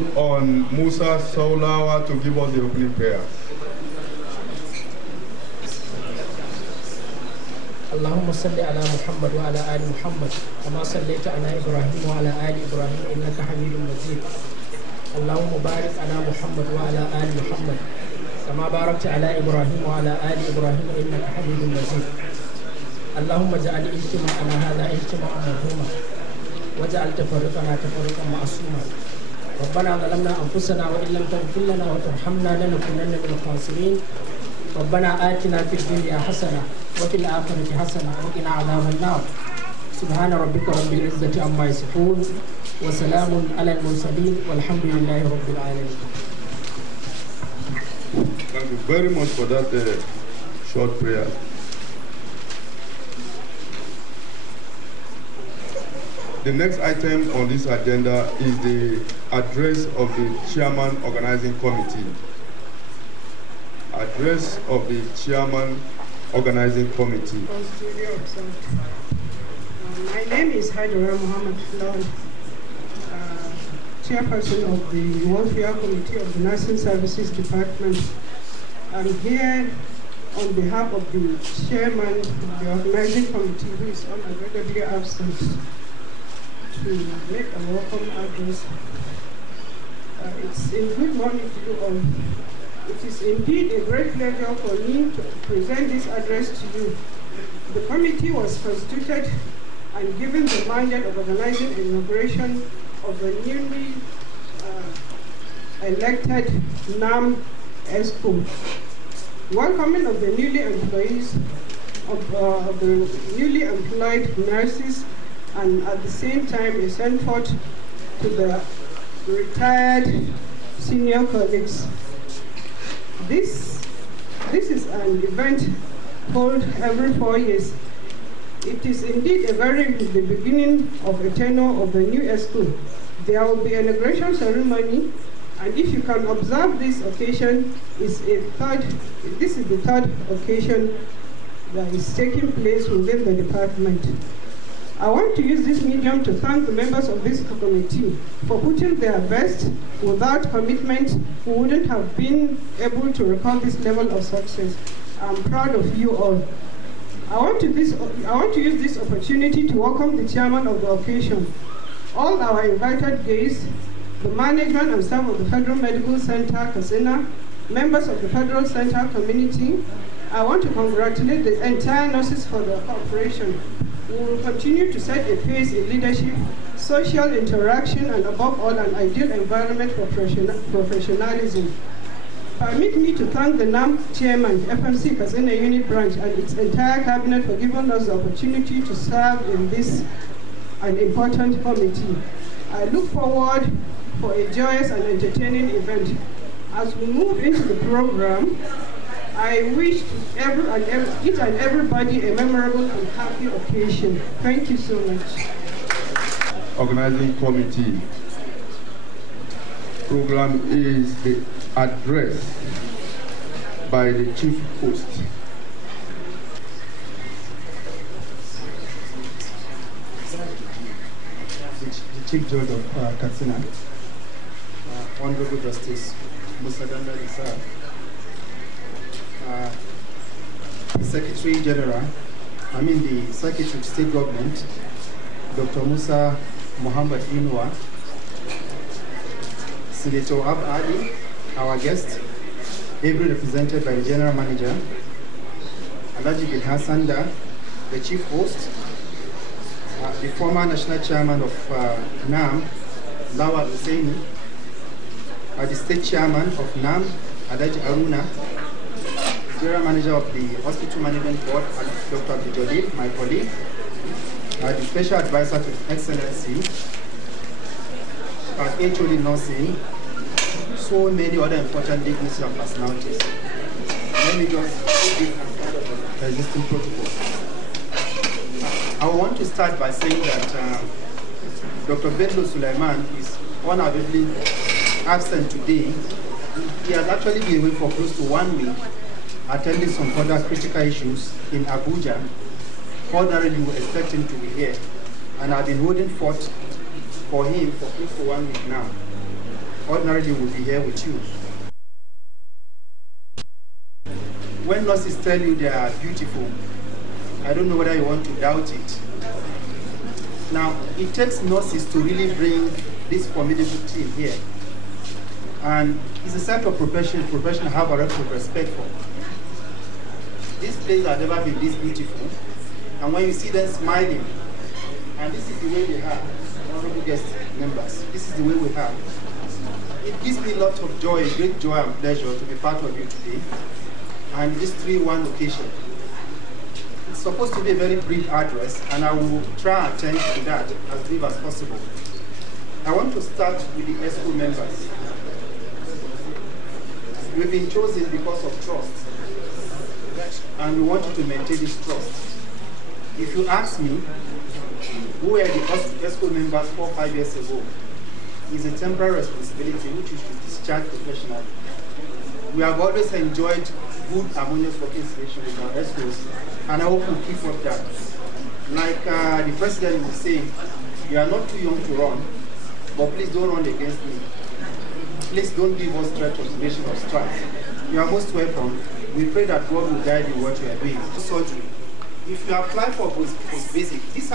call on Musa Saulawa to give us the opening prayer. اللهم صل على محمد وعلى آل محمد كما صليت على إبراهيم وعلى آل إبراهيم إنك حميد مجيد. اللهم بارك على محمد وعلى آل محمد كما باركت على إبراهيم وعلى آل إبراهيم إنك حميد مجيد. اللهم اجعل اجتماعنا هذا اجتماعا مرحوما واجعل تفرقنا تفرقا معصوما. ربنا ظلمنا أنفسنا وإن لم تغفر لنا وترحمنا لنكونن من الخاسرين. ربنا آتنا في الدنيا حسنة وفي الآخرة حسنة وقنا عذاب النار. سبحان ربك رب العزة عما يصفون وسلام على المرسلين والحمد لله رب العالمين. Thank you very much for that short prayer. The next item on this agenda is the address of the Chairman Organizing Committee. Address of the Chairman Organizing Committee. My name is Hajara Muhammad Floyd, Chairperson of the Welfare Committee of the Nursing Services Department. I'm here on behalf of the Chairman of the Organizing Committee, who is unregrettably absent, to make a welcome address. It's in good morning to you all. It is indeed a great pleasure for me to present this address to you. The committee was constituted and given the mandate of organizing the inauguration of the newly elected Nannm Excos. Welcoming of the newly employees of the newly employed nurses, and at the same time a send forth to the retired senior colleagues. This is an event held every 4 years. It is indeed the beginning of a tenure of the new Excos. There will be an inauguration ceremony, and if you can observe this occasion, this is the third occasion that is taking place within the department. I want to use this medium to thank the members of this committee for putting their best. Without commitment, we wouldn't have been able to record this level of success. I'm proud of you all. I want to use this opportunity to welcome the chairman of the occasion, all our invited guests, the management and staff of the Federal Medical Center Katsina, members of the Federal Center community. I want to congratulate the entire nurses for their cooperation. We will continue to set a pace in leadership, social interaction, and above all, an ideal environment for professionalism. Permit me to thank the Nannm Chairman, FMC Katsina Unit Branch, and its entire cabinet for giving us the opportunity to serve in this an important committee. I look forward for a joyous and entertaining event. As we move into the program, I wish each and everybody a memorable and happy occasion. Thank you so much. Organizing Committee. Program is the address by the Chief Host. The Chief Judge of Katsina, Honorable Justice Musa Danda, the Secretary General, the Secretary of State Government, Dr. Musa Muhammad Inwa, Senator Ab Ali, our guest, ably represented by the General Manager, Alhaji Bin Hassanda, the Chief Host, the former National Chairman of Nannm, Lawal Husseini, the State Chairman of Nannm, Alhaji Aruna, General Manager of the Hospital Management Board, Dr. Abdul, my colleague, the Special Advisor to His Excellency, HOD Nursing, so many other important dignitaries and personalities. Let me just give the existing protocol. I want to start by saying that Dr. Bello Suleiman is unavoidably absent today. He has actually been away for close to 1 week, attending some other critical issues in Abuja. Ordinarily, we expect him to be here, and I've been holding forth for him for close to 1 week now. ordinarily would be here with you. When nurses tell you they are beautiful, I don't know whether you want to doubt it. Now, it takes nurses to really bring this formidable team here. And it's a set of professionals I have a lot of respect for. These places have never been this beautiful. And when you see them smiling, and this is the way they are, honorable guest members, this is the way we have. It gives me a lot of joy, great joy and pleasure to be part of you today. And this 3-1 occasion. It's supposed to be a very brief address, and I will try and attend to that as brief as possible. I want to start with the ESCO members. We've been chosen because of trust, and we want you to maintain this trust. If you ask me, who were the ESCO members 4 or 5 years ago, it's a temporary responsibility which you should discharge professionally. We have always enjoyed good, harmonious working relations with our ESCOs, and I hope we'll keep up that. Like the president will say, you are not too young to run, but please don't run against me. Please don't give us threat of invasion or strike. You are most welcome. We pray that God will guide you in what you are doing. Surgery. If you apply for post-basic, this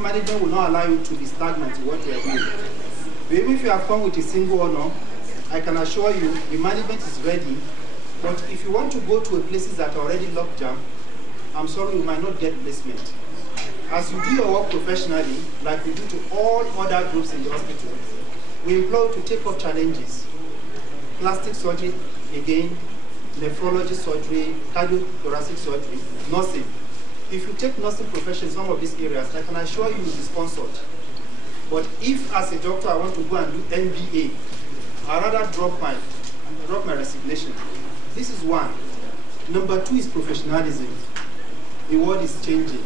management will not allow you to be stagnant in what you are doing. But even if you have come with a single honor, I can assure you the management is ready. But if you want to go to places that are already locked down, I'm sorry, you might not get placement. As you do your work professionally, like we do to all other groups in the hospital, we implore you to take up challenges. Plastic surgery, again, nephrology surgery, cardiothoracic surgery, nursing. If you take nursing profession in some of these areas, I can assure you will be sponsored. But if, as a doctor, I want to go and do MBA, I'd rather drop my resignation. This is one. Number 2 is professionalism. The world is changing.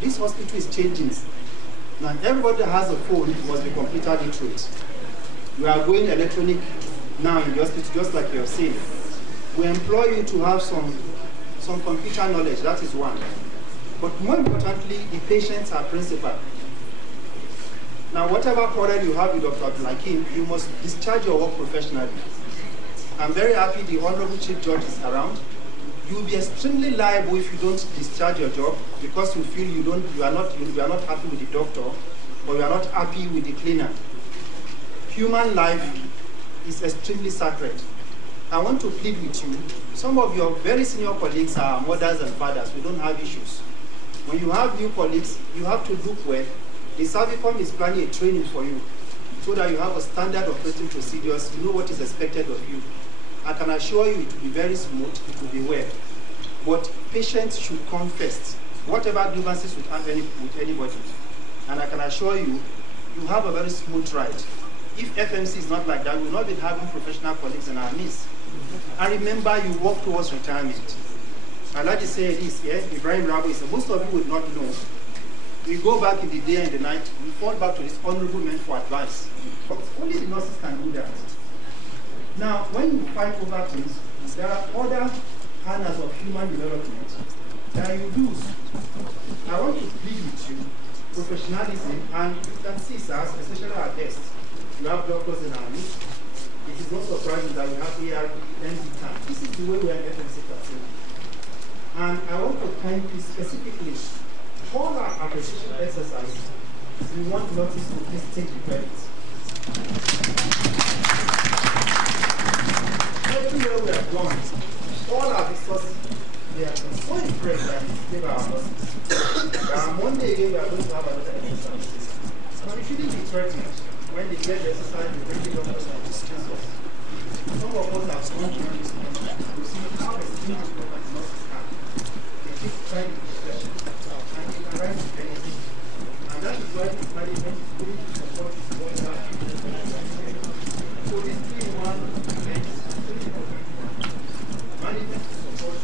This hospital is changing. Now, everybody that has a phone must be computer literate. We are going electronic now in the hospital, just like you have seen. We employ you to have some computer knowledge, that is one. But more importantly, the patients are principal. Now, whatever quarrel you have with Dr. Abdulhakim, you must discharge your work professionally. I'm very happy the Honorable Chief Judge is around. You will be extremely liable if you don't discharge your job because you feel you are not happy with the doctor or you are not happy with the cleaner. Human life is extremely sacred. I want to plead with you. Some of your very senior colleagues are mothers and fathers. We don't have issues. When you have new colleagues, you have to look well. The Servicom is planning a training for you so that you have a standard operating procedures, you know what is expected of you. I can assure you it will be very smooth, it will be well. But patients should come first, whatever grievances with anybody. And I can assure you, you have a very smooth ride. If FMC is not like that, we will not be having professional colleagues in our midst. And remember, you work towards retirement. I'd like to say this, yeah? Ibrahim Rabo is, most of you would not know. We go back in the day and the night, we fall back to this honorable man for advice. But only the nurses can do that. Now, when you fight over things, there are other corners of human development that you lose. I want to plead with you, professionalism, and you can see, sirs, especially our guests, you have doctors in our midst. It is not surprising that we have ARP, MD. This is the way we are FMC Katsina. And I want to thank you specifically. All our appreciation exercise, we want notice to please take the credit. Everywhere we have gone, all our resources, they are so impressed by the our nurses. Monday again, we are going to have another exercise. Now, we shouldn't be threatened when they get the exercise, they bring it up and discuss us. Some of us have gone to this country to see how extremely important nurses are. They keep trying to profession. And that is why this management is going to support this work. So this 3-1 event is really important. Management to support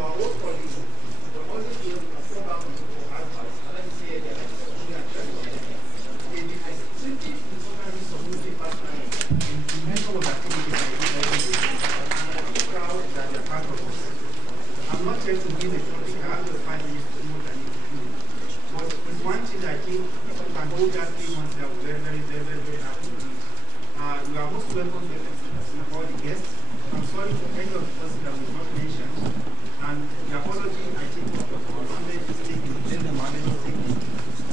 our own colleagues, but also to be able to fall back on advice. And let me say again, it is extremely important to community partnering in many of the activities that we do. And I'm so proud that they are part of us. I'm not trying to give a topic, I have to find it to know that But it's one thing I think if you can hold that 3 months, I will very, very, very, very, very happy. You are most welcome to all the guests. I'm sorry for any of the persons that was not mentioned. And the apology, I think, was Mohammed is taking, then the Mohammed is taking.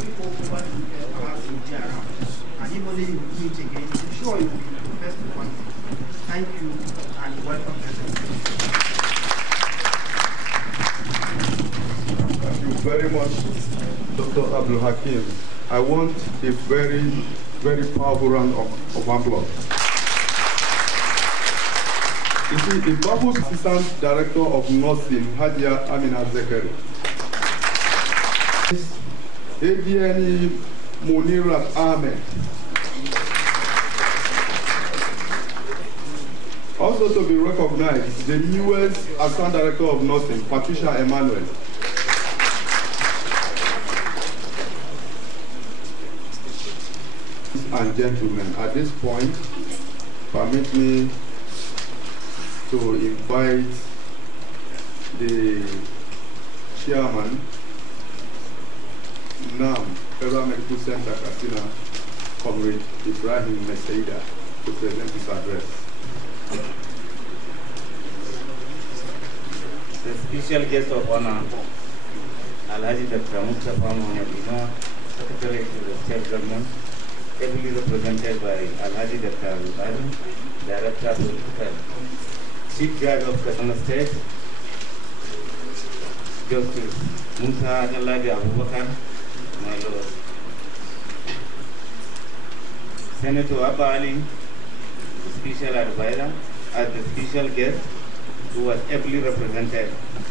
We hope over perhaps will be around. And if only you meet again, I'm sure you will be the first one. Thank you and welcome everyone. Thank you very much, Dr. Abdul Hakim. I want a very, very powerful round of applause. You see, the Babu's Assistant Director of Nursing, Hadia Amina Zekeri. ADNE Munirat Ahmed. Also to be recognized, the newest Assistant Director of Nursing, Patricia Emmanuel. And gentlemen, at this point, permit me to invite the chairman, Nannm Fmc Katsina, Comrade Ibrahim Mesaida, to present his address. The special guest of honor, Alhaji Dr. Mustafa Mohamed Ino, Secretary to the State Government, ably represented by Alhaji Dr. Al-Badi, Director of the Chief Judge of Katsina State, Justice Musa Alabi Abubakar, my Lord. Senator Abba Ali, the special advisor, as the special guest, who was ably represented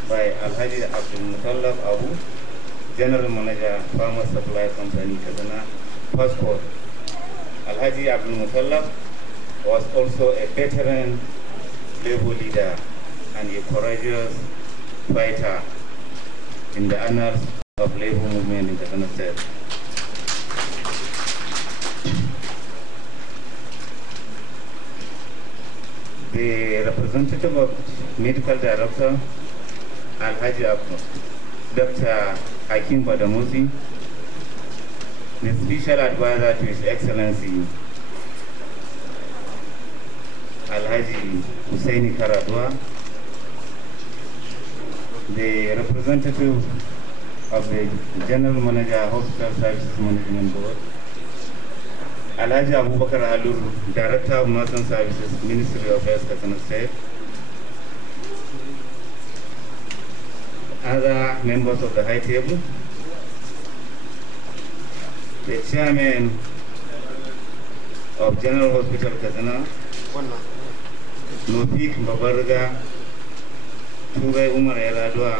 by Alhaji Abdul Mutallab Abu, General Manager, Farmer Supply Company, Katsina, Passport. Alhaji Abdul Mutallab was also a veteran labor leader and a courageous fighter in the annals of labor movement in Katsina State. The representative of Medical Director, Alhaji Dr. Hakim Badamusi, the special advisor to His Excellency, Alhaji Husseini Karadwa, the representative of the General Manager, Hospital Services Management Board, Alhaji Abubakar Alur, Director of Nursing Services, Ministry of Health, Katsina State, other members of the High Table, the Chairman of General Hospital Katsina, Nofik Mbabarga, Tugai Umar Eradwa,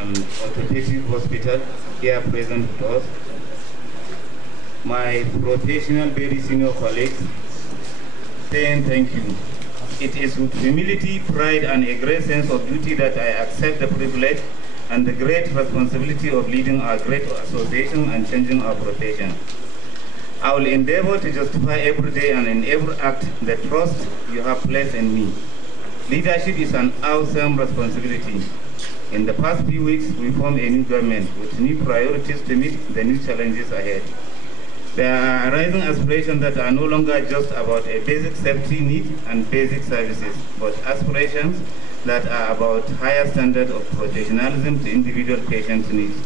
and Orthopedic Hospital, here present with us. My professional, very senior colleagues, saying thank you. It is with humility, pride, and a great sense of duty that I accept the privilege and the great responsibility of leading our great association and changing our profession. I will endeavor to justify every day and in every act the trust you have placed in me. Leadership is an awesome responsibility. In the past few weeks, we formed a new government with new priorities to meet the new challenges ahead. There are rising aspirations that are no longer just about a basic safety need and basic services, but aspirations that are about higher standard of professionalism to individual patient needs.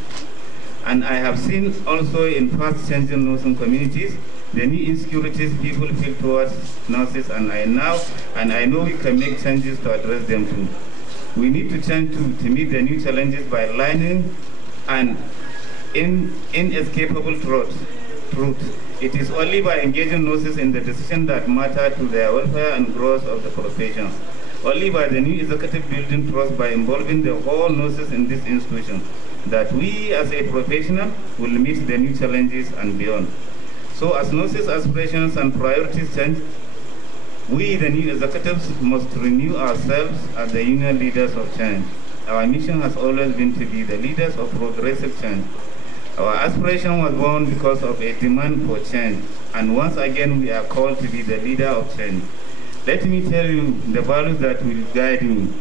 And I have seen also in fast-changing nursing communities the new insecurities people feel towards nurses, and I know we can make changes to address them too. We need to change to meet the new challenges by aligning an inescapable truth. It is only by engaging nurses in the decisions that matter to their welfare and growth of the profession. Only by the new executive building trust by involving the whole nurses in this institution that we as a professional will meet the new challenges and beyond. So as nurses' aspirations and priorities change, we, the new executives, must renew ourselves as the union leaders of change. Our mission has always been to be the leaders of progressive change. Our aspiration was born because of a demand for change, and once again we are called to be the leader of change. Let me tell you the values that will guide me.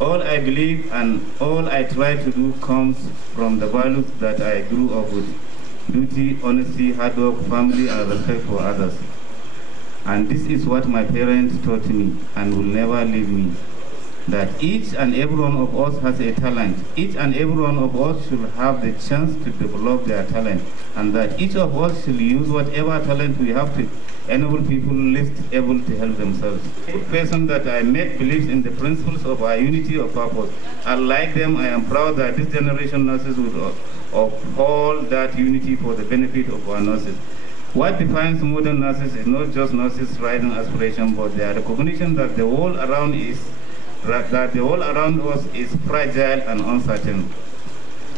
All I believe and all I try to do comes from the values that I grew up with: duty, honesty, hard work, family, and respect for others. And this is what my parents taught me and will never leave me. That each and every one of us has a talent. Each and every one of us should have the chance to develop their talent, and that each of us should use whatever talent we have to enable people least able to help themselves. The person that I met believes in the principles of our unity of purpose. And like them, I am proud that this generation nurses would uphold that unity for the benefit of our nurses. What defines modern nurses is not just nurses' rising aspiration, but their recognition that the world around us is fragile and uncertain.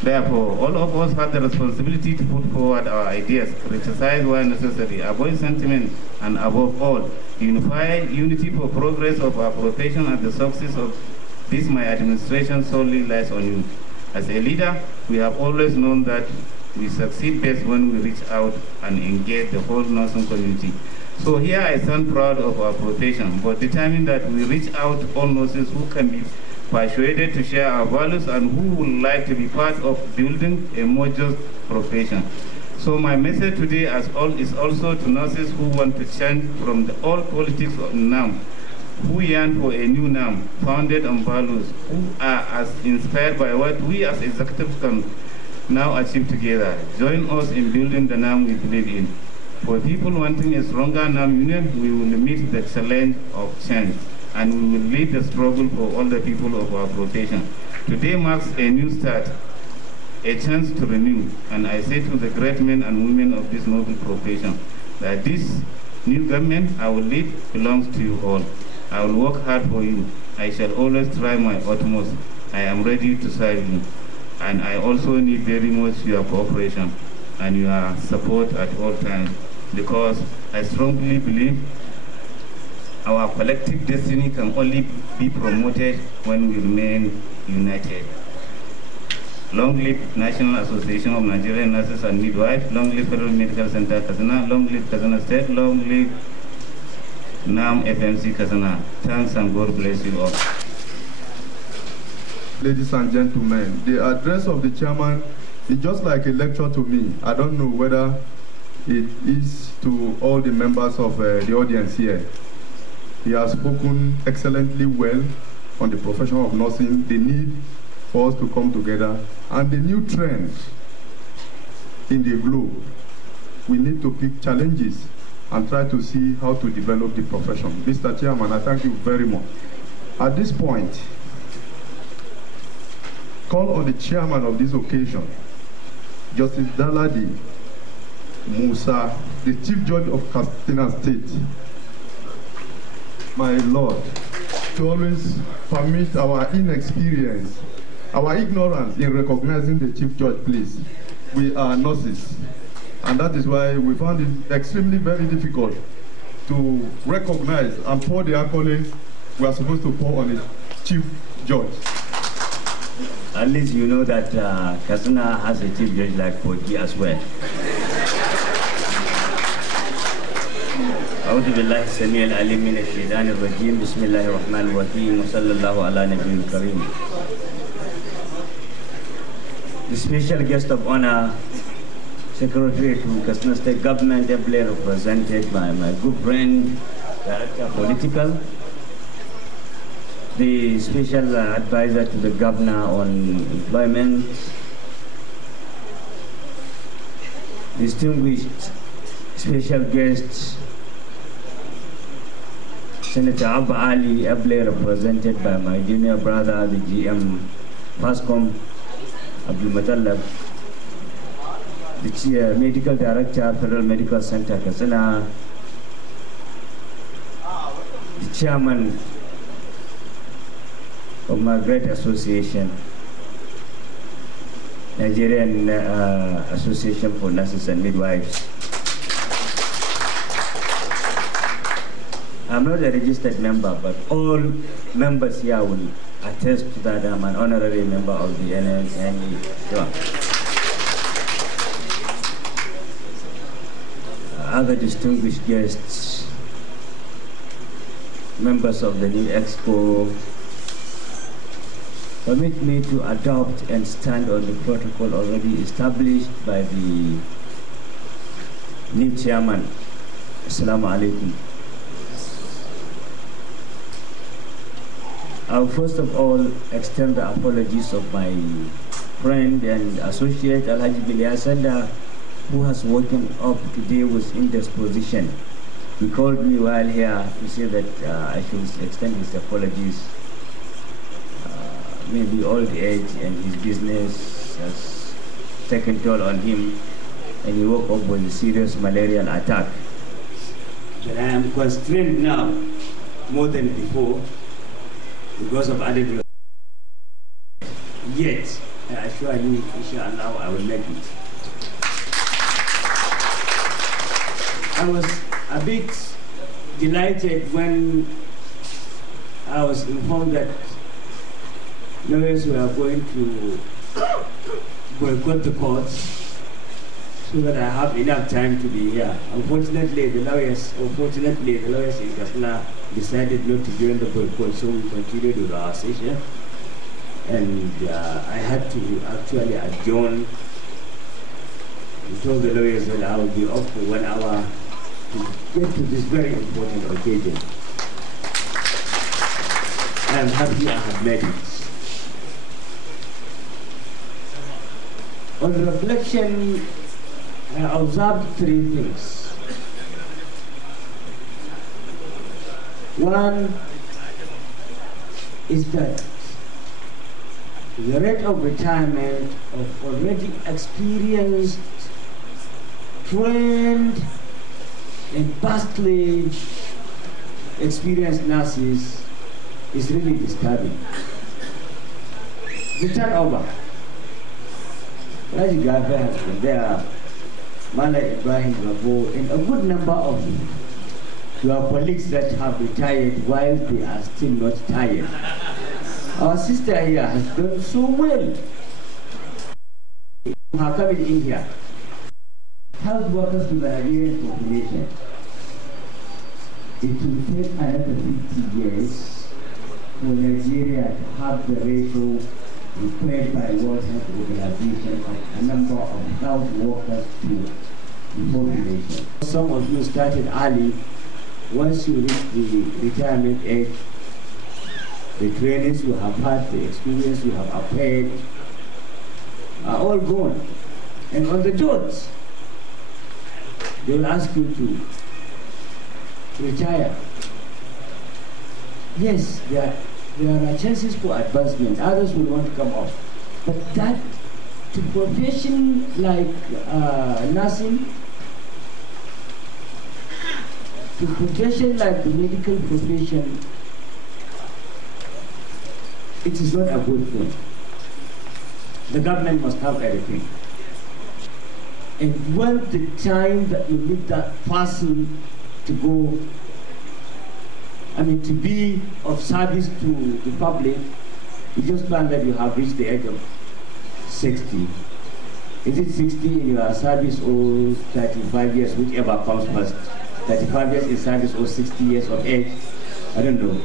Therefore, all of us have the responsibility to put forward our ideas, criticize where necessary, avoid sentiment, and above all, unity for progress of our profession, and the success of this my administration solely lies on you. As a leader, we have always known that we succeed best when we reach out and engage the whole nursing community. So here I stand proud of our profession, but determined that we reach out to all nurses who can be persuaded to share our values and who would like to be part of building a more just profession. So my message today is also to nurses who want to change from the old politics of Nannm, who yearn for a new Nannm founded on values, who are as inspired by what we as executives can now achieve together. Join us in building the Nannm we believe in. For people wanting a stronger Nannm union, we will meet the challenge of change, and we will lead the struggle for all the people of our profession. Today marks a new start, a chance to renew, and I say to the great men and women of this noble profession that this new government I will lead belongs to you all. I will work hard for you. I shall always try my utmost. I am ready to serve you, and I also need very much your cooperation and your support at all times, because I strongly believe our collective destiny can only be promoted when we remain united. Long live National Association of Nigerian Nurses and Midwives, long live Federal Medical Center Katsina, long live Katsina State, long live Nannm Fmc Katsina. Thanks and God bless you all. Ladies and gentlemen, the address of the chairman is just like a lecture to me. I don't know whether it is to all the members of the audience here. He has spoken excellently well on the profession of nursing, the need for us to come together, and the new trend in the globe. We need to pick challenges and try to see how to develop the profession. Mr. Chairman, I thank you very much. At this point, call on the chairman of this occasion, Justice Daladi Musa, the Chief Judge of Katsina State. My Lord, to always permit our inexperience, our ignorance in recognizing the Chief Judge, please. We are nurses, and that is why we found it extremely very difficult to recognize and pour the accolades we are supposed to pour on the Chief Judge. At least you know that Katsina has a Chief Judge like Kogi as well. أعوذ بالله السميع العليم من الشيطان الرجيم بسم الله الرحمن الرحيم وصلى الله على نبينا الكريم. The special guest of honor, Secretary to Katsina State Government, ably represented by my good friend, Director Political, the special advisor to the Governor on Employment, distinguished special guests, Senator Abba Ali, ably represented by my junior brother, the GM FASCOM, Abdul Mutallab, the Medical Director, Federal Medical Center Katsina, the Chairman of my great association, Nigerian Association for Nurses and Midwives. I'm not a registered member, but all members here will attest to that I'm an honorary member of the NNME. Other distinguished guests, members of the new Exco, permit me to adopt and stand on the protocol already established by the new chairman. Assalamu alaikum. I'll first of all extend the apologies of my friend and associate Alhaji Bilia Sanda, who has woken up today with indisposition. He called me while here to say that I should extend his apologies. Maybe old age and his business has taken toll on him, and he woke up with a serious malarial attack. But I am constrained now more than before because of added. Yet, I assure you, inshallah, I will make it. I was a bit delighted when I was informed that lawyers were going to boycott the courts so that I have enough time to be here. Unfortunately, the lawyers in Katsina decided not to join the boycott, so we continued with our session. And I had to actually adjourn. I told the lawyers that I would be off for 1 hour to get to this very important occasion. I am happy I have made it. On reflection, I observed 3 things. One is that the rate of retirement of already experienced, trained, and vastly experienced nurses is really disturbing. The turnover. Raji Gafe has been there, Mala Ibrahim Rabo, and a good number of your colleagues that have retired while they are still not tired. Our sister here has done so well. Her coming in here. Health workers to the Nigerian population. It will take another 50 years for Nigeria to have the ratio required by World Health Organization of a number of health workers to the population. Some of you started early. Once you reach the retirement age, the trainings you have had, the experience you have acquired are all gone. And on the dots, they will ask you to retire. Yes, there are chances for advancement. Others will want to come off. But that, to profession like nursing, to profession like the medical profession, it is not a good thing. The government must have everything. And when the time that you need that person to go, to be of service to the public, you just find that you have reached the age of 60. Is it 60 in your service or 35 years, whichever comes first? 35 years in service or 60 years of age? I don't know.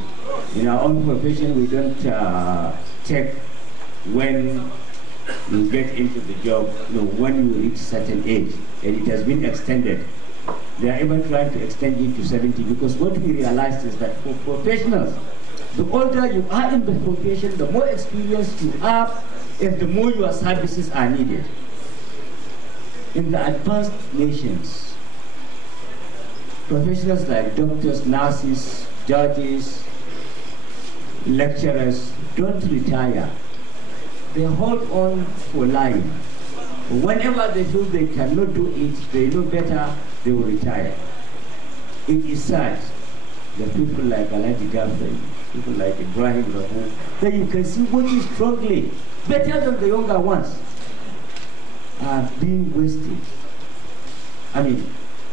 In our own profession, we don't check when you get into the job, when you reach certain age, and it has been extended. They are even trying to extend it to 70, because what we realized is that for professionals, the older you are in the profession, the more experience you have, and the more your services are needed. In the advanced nations, professionals like doctors, nurses, judges, lecturers don't retire. They hold on for life. Whenever they feel they cannot do it, they know better, they will retire. It is sad that people like Alhaji Gafe, people like Ibrahim Rahul, that you can see working strongly, better than the younger ones, are being wasted.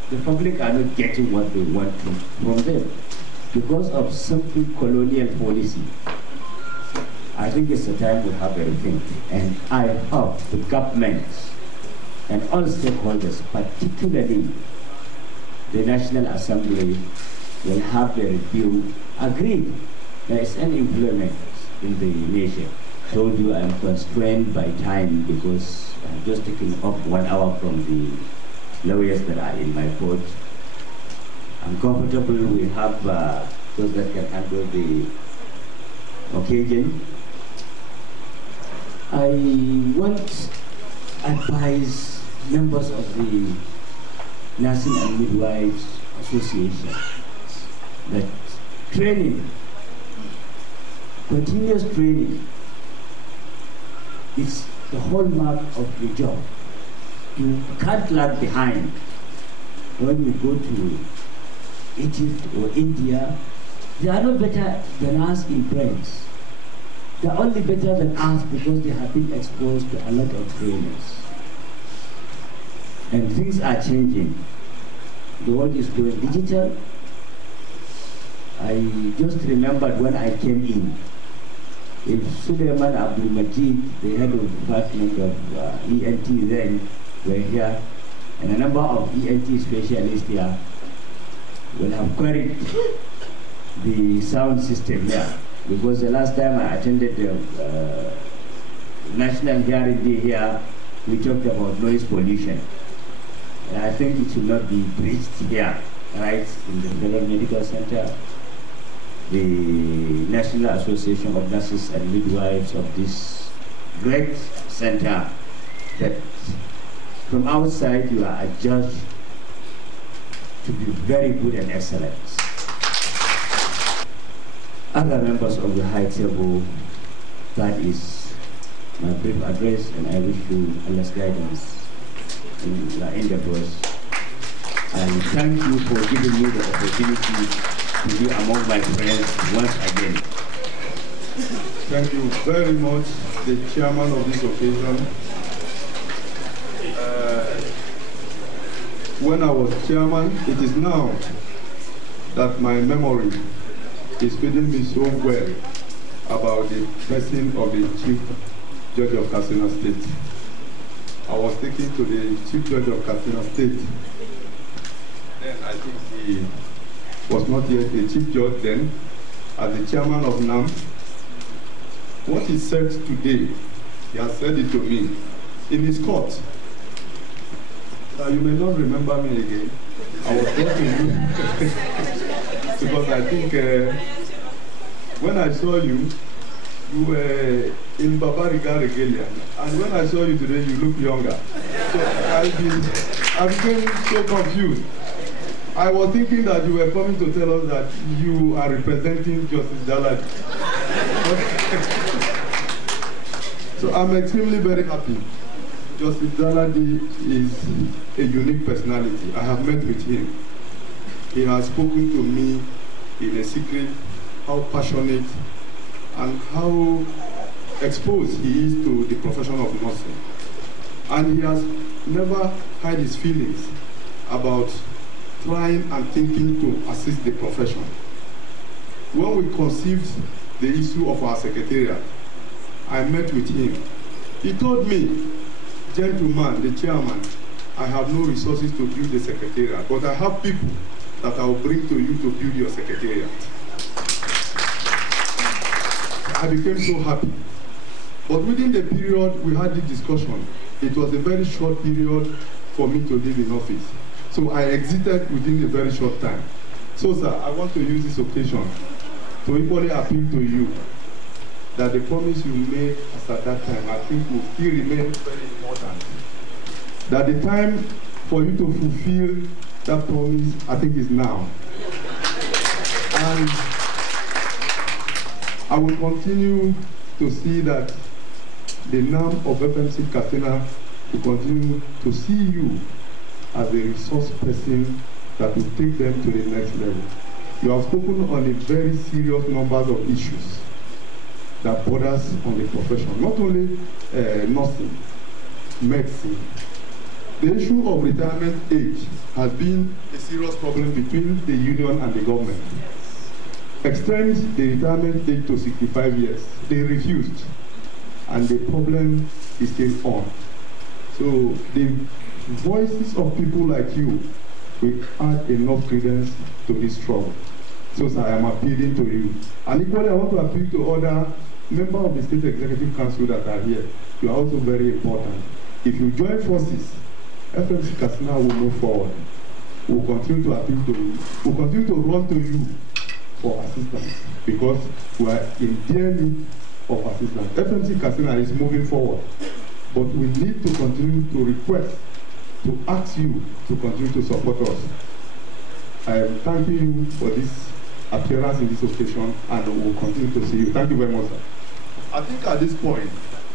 The public are not getting what they want from them because of simple colonial policy. I think it's a time we have everything, and I hope the government and all stakeholders, particularly the National Assembly, will have their review. Agreed, there is unemployment in the nation. Told you I'm constrained by time because I'm just taking up 1 hour from the lawyers that are in my court. I'm comfortable we have those that can handle the occasion. I want to advise members of the Nursing and Midwives Association that training, continuous training, is the hallmark of the job. You can't lag behind. When you go to Egypt or India, they are not better than us in brains. They are only better than us because they have been exposed to a lot of trainings. And things are changing. The world is going digital. I just remembered when I came in, if Suleiman Abdul Majid, the head of the department of ENT then, were here, and a number of ENT specialists here will have queried the sound system here. Because the last time I attended the National Hearing Day here, we talked about noise pollution. And I think it should not be breached here, right, in the Federal Medical Center. The National Association of Nurses and Midwives of this great center, that from outside you are adjudged to be very good and excellent. Other members of the high table, that is my brief address, and I wish you Allah's guidance in your endeavors. And thank you for giving me the opportunity to be among my friends once again. Thank you very much, the chairman of this occasion. When I was chairman, it is now that my memory is feeding me so well about the person of the Chief Judge of Katsina State. I was taken to the Chief Judge of Katsina State. Then I think he was not yet a Chief Judge then, as the chairman of Nannm. What he said today, he has said it to me in his court. You may not remember me again. I was talking to you because I think when I saw you, you were in Babariga Regalia, and when I saw you today, you look younger. So I became so confused. I was thinking that you were coming to tell us that you are representing Justice Daladi. So I'm extremely very happy. Justice Daladi is a unique personality. I have met with him. He has spoken to me in a secret how passionate and how exposed he is to the profession of nursing. And he has never hide his feelings about trying and thinking to assist the profession. When we conceived the issue of our secretariat, I met with him. He told me, gentleman, the chairman, I have no resources to build the secretariat, but I have people that I will bring to you to build your secretariat. I became so happy. But within the period we had this discussion, it was a very short period for me to live in office. So I exited within a very short time. So sir, I want to use this occasion to equally appeal to you that the promise you made as at that time, I think will still remain very important. That the time for you to fulfill that promise, I think is now. And I will continue to see that the Nannm of FMC Katsina will continue to see you as a resource person that will take them to the next level. You have spoken on a very serious number of issues that borders on the profession, not only nursing, medicine. The issue of retirement age has been a serious problem between the union and the government. Extend the retirement age to 65 years. They refused, and the problem is still on. So the voices of people like you will add enough credence to this struggle. So I am appealing to you. And equally, I want to appeal to other members of the State Executive Council that are here. You are also very important. If you join forces, FMC Katsina will move forward. We'll continue to appeal to you. We'll continue to run to you for assistance because we are in dear need of assistance. FMC Katsina is moving forward, but we need to continue to request, to ask you to continue to support us. I am thanking you for this appearance in this occasion, and we will continue to see you. Thank you very much, sir. I think at this point,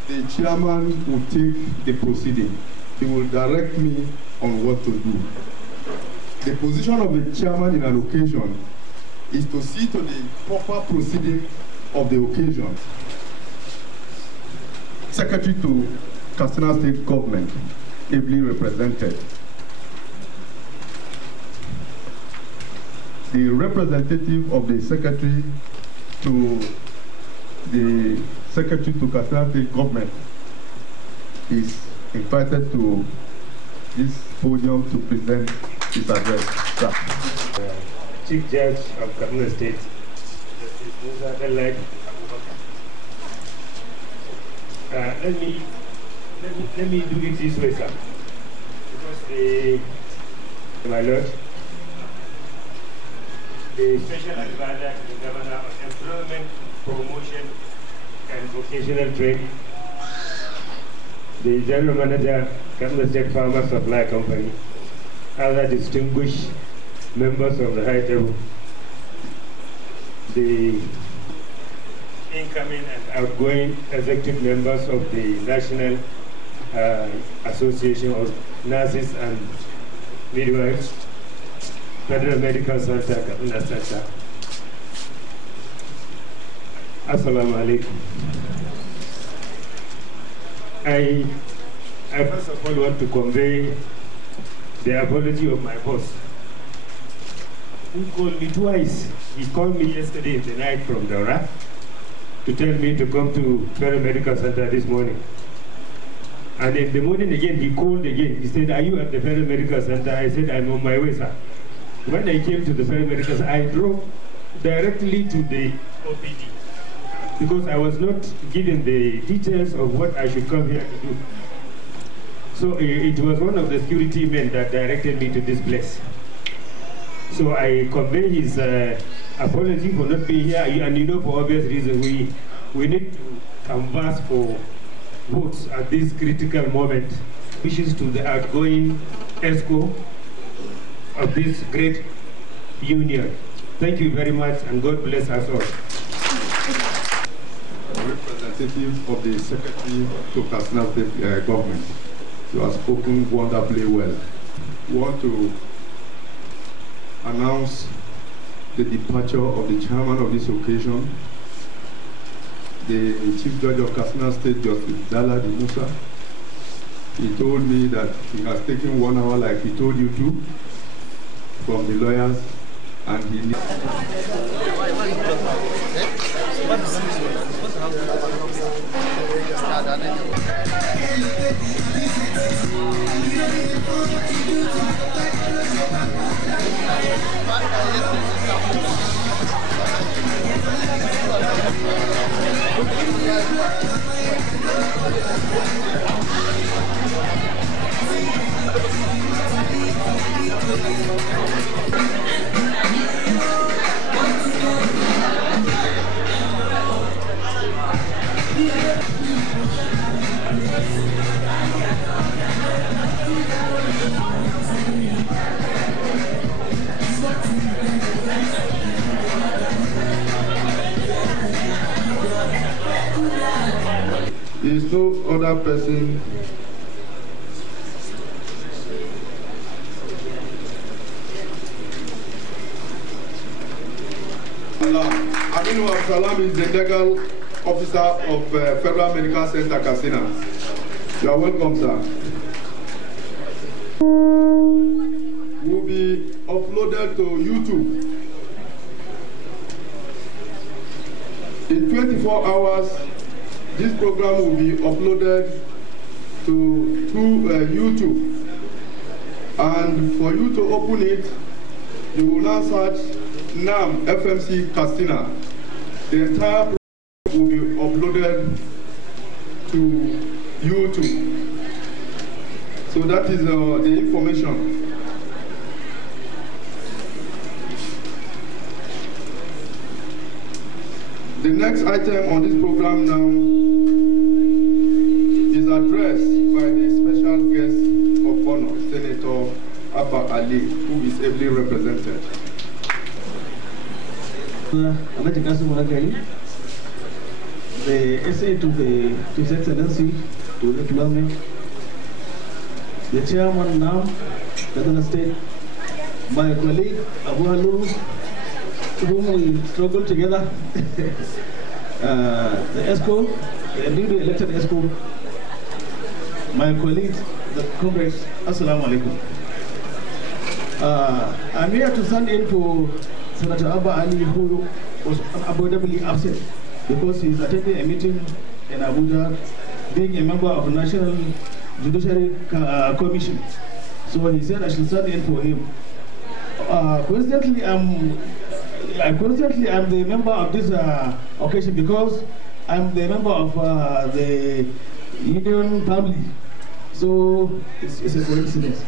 the chairman will take the proceeding. He will direct me on what to do. The position of the chairman in an occasion is to see to the proper proceeding of the occasion. Secretary to Katsina State Government, ably represented. The representative of the secretary to Katsina State Government is invited to this podium to present his address. Chief Judge of Katsina State, Justice Musa Abdullahi Abubakar. Let me do it this way, sir. Because my Lord, the Special Advisor to the Governor of Employment, Promotion and Vocational Training, the General Manager, Katsina State Farmer Supply Company, other distinguished members of the high table, the incoming and outgoing executive members of the National Association of Nurses and Midwives, Federal Medical Center, Katsina Center. Assalamu alaikum. I first of all want to convey the apology of my boss, who called me twice. He called me yesterday in the night from Daura to tell me to come to Federal Medical Center this morning. And in the morning again, he called again. He said, "Are you at the Federal Medical Center?" I said, "I'm on my way, sir." When I came to the Federal Medical Center, I drove directly to the OPD because I was not given the details of what I should come here to do. So it was one of the security men that directed me to this place. So I convey his apology for not being here, and you know, for obvious reasons, we need to canvass for votes at this critical moment. Wishes to the outgoing ESCO of this great union. Thank you very much, and God bless us all. Representative of the Secretary to Katsina State Government, you have spoken wonderfully well. We want to announce the departure of the chairman of this occasion, the Chief Judge of Katsina State, Justice Dala Musa. He told me that he has taken 1 hour, like he told you to, from the lawyers, and he needs... There is no other person Aminu Absalam is the legal officer of Federal Medical Center Katsina. You are welcome, sir. Will be uploaded to YouTube. In 24 hours, this program will be uploaded to YouTube. And for you to open it, you will now search Nannm Fmc Katsina. The entire program will be uploaded to YouTube. So that is the information. The next item on this program now is addressed by the special guest of honor, Senator Abba Ali, who is ably represented. The essay to His Excellency, to the Department, the Chairman now, Katsina State, my colleague Abu Haluru, whom we struggle together, the ESCO, the newly elected ESCO, my colleagues, the comrades, Assalamu alaikum. I'm here to stand in for Senator Abba Ali, who was unavoidably absent because he's attending a meeting in Abuja, being a member of the National Judiciary Commission. So he said I should stand in for him. Coincidentally, I'm the member of this occasion because I'm the member of the Union family. So it's a coincidence.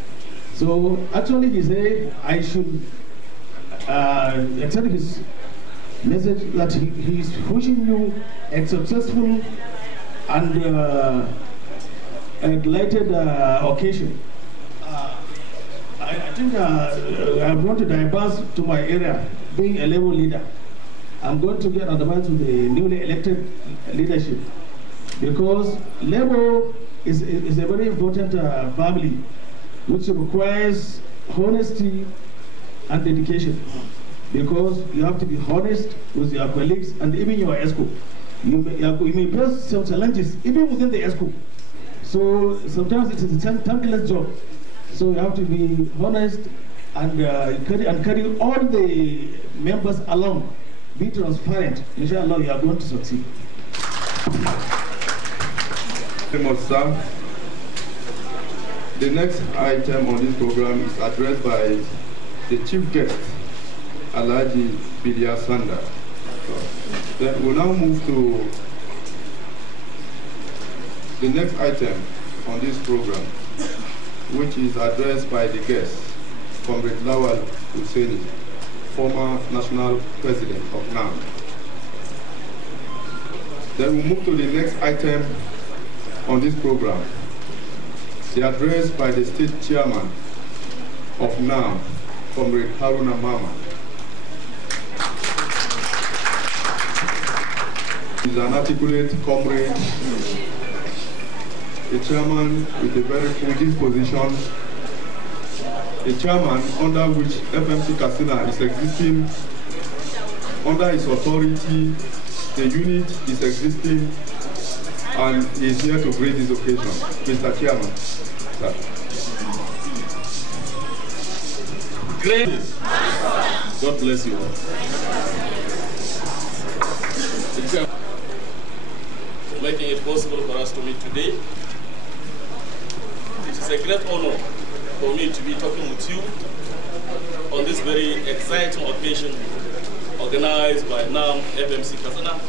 So actually he said I should accept his message that he is wishing you a successful and delighted occasion. I think I'm going to diverse to my area, being a Labour leader. I'm going to get advice to the newly elected leadership because Labour is a very important family which requires honesty and dedication, because you have to be honest with your colleagues and even your ESCO. You may face some challenges even within the ESCO. So sometimes it is a thankless job. So you have to be honest and carry all the members along. Be transparent. Inshallah, you are going to succeed. Thank you, sir. The next item on this program is addressed by the chief guest, Alhaji Bilia Sanda. Then we'll now move to the next item on this program, which is addressed by the guest, Comrade Lawal Hussaini, former national president of Nannm. Then we'll move to the next item on this program, the address by the state chairman of Nannm, Comrade Haruna Mama. He's an articulate comrade, a chairman with a very full disposition, a chairman under which FMC Katsina is existing, under his authority, the unit is existing, and he is here to grace this occasion. Mr. Chairman. Sir. Great. God bless you all. For making it possible for us to meet today. It is a great honor for me to be talking with you on this very exciting occasion organized by Nannm Fmc Katsina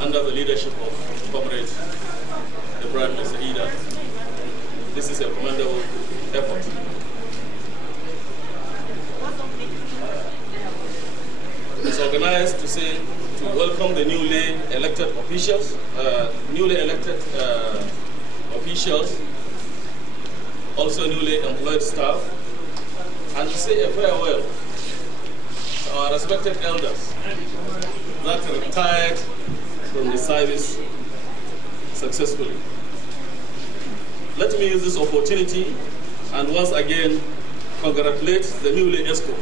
under the leadership of Comrade Ibrahim Saida. This is a commendable effort. It's organized to welcome the newly elected officials, also newly employed staff, and to say a farewell to our respected elders that retired from the service successfully. Let me use this opportunity and once again congratulate the newly ESCO.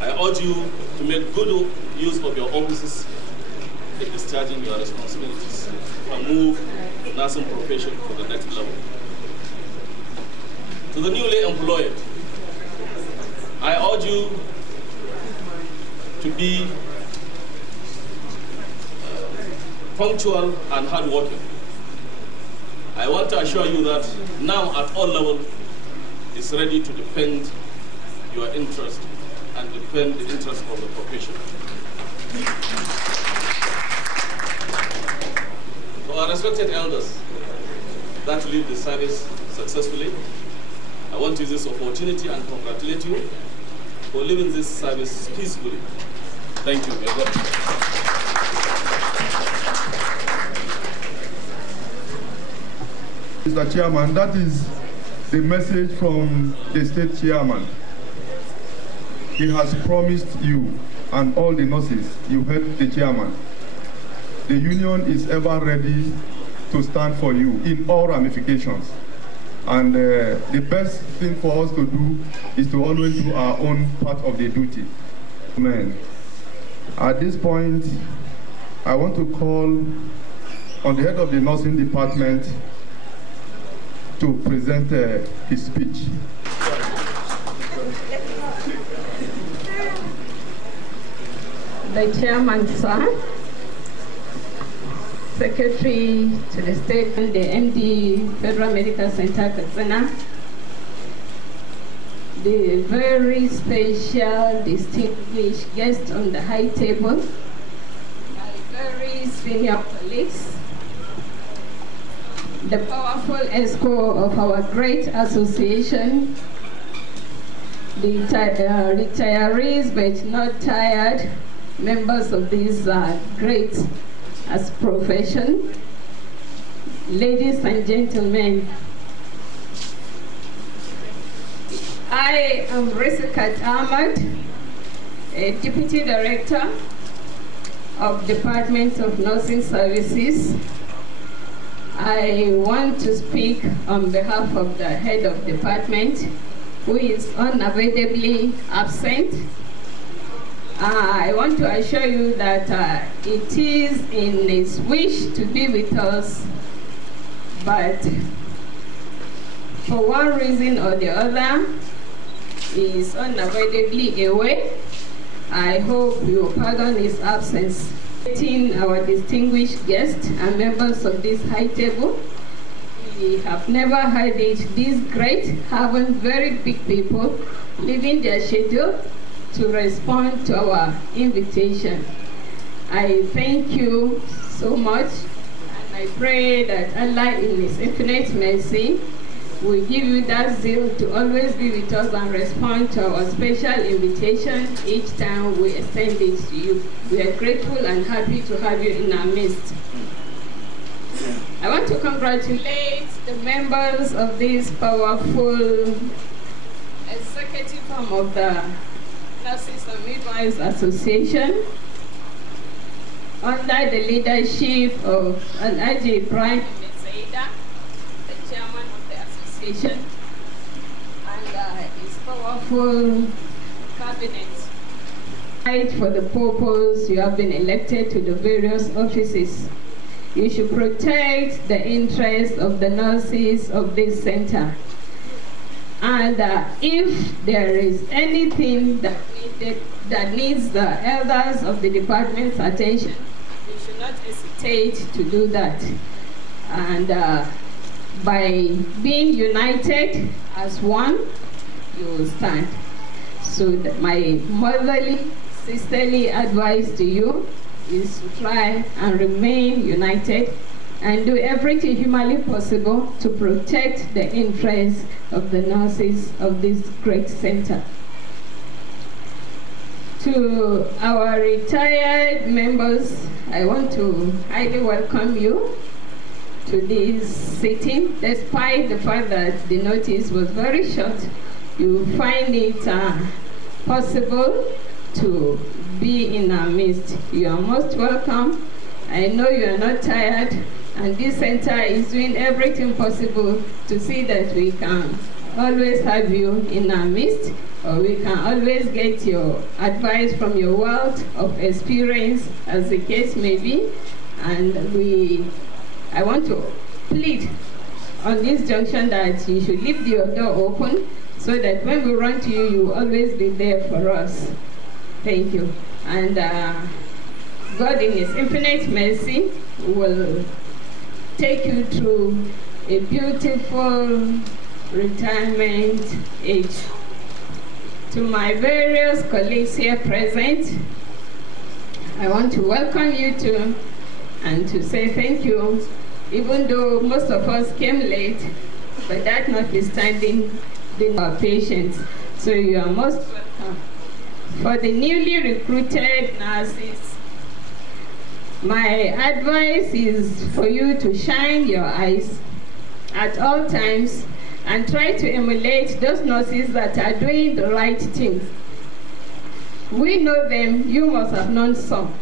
I urge you to make good use of your offices in discharging your responsibilities and move the nursing profession to the next level. To the newly employed, I urge you to be punctual and hardworking. I want to assure you that now at all levels is ready to defend your interest and defend the interest of the profession. To our respected elders that lead the service successfully, I want to use this opportunity and congratulate you for leaving this service peacefully. Thank you. May God bless you. Mr. Chairman, that is the message from the state chairman. He has promised you and all the nurses, you heard the chairman. The union is ever ready to stand for you in all ramifications. And the best thing for us to do is to always do our own part of the duty. Amen. At this point, I want to call on the head of the nursing department to present his speech. The chairman, sir, secretary to the state, and the MD, Federal Medical Center, Katsina, the very special, distinguished guest on the high table, my very senior colleagues, the powerful ESCO of our great association, the retirees but not tired members of this great as profession, ladies and gentlemen, I am Risikat Ahmad, a Deputy Director of Department of Nursing Services. I want to speak on behalf of the head of department, who is unavoidably absent. I want to assure you that it is in his wish to be with us, but for one reason or the other, he is unavoidably away. I hope you will pardon his absence. Our distinguished guests and members of this high table, we have never heard it this great, having very big people leaving their schedule to respond to our invitation. I thank you so much, and I pray that Allah in His infinite mercy will give you that zeal to always be with us and respond to our special invitation each time we extend it to you. We are grateful and happy to have you in our midst. I want to congratulate the members of this powerful executive arm of the Nurses and Midwives Association under the leadership of Alhaji Ibrahim Mezaida, the chairman of the association, and his powerful cabinet. For the purpose you have been elected to the various offices, you should protect the interests of the nurses of this center. And if there is anything that needs the elders of the department's attention, you should not hesitate to do that. And by being united as one, you will stand. So my motherly, sisterly advice to you is to try and remain united and do everything humanly possible to protect the interests of the nurses of this great center. To our retired members, I want to highly welcome you to this sitting. Despite the fact that the notice was very short, you find it possible to be in our midst. You are most welcome. I know you are not tired, and this center is doing everything possible to see that we can always have you in our midst, or we can always get your advice from your wealth of experience, as the case may be. And I want to plead on this junction that you should leave your door open so that when we run to you, you will always be there for us. Thank you. And God in His infinite mercy will take you through a beautiful retirement age. To my various colleagues here present, I want to welcome you too and to say thank you, even though most of us came late, but that notwithstanding, they are patient. So you are most welcome. For the newly recruited nurses, my advice is for you to shine your eyes at all times and try to emulate those nurses that are doing the right things. We know them, you must have known some.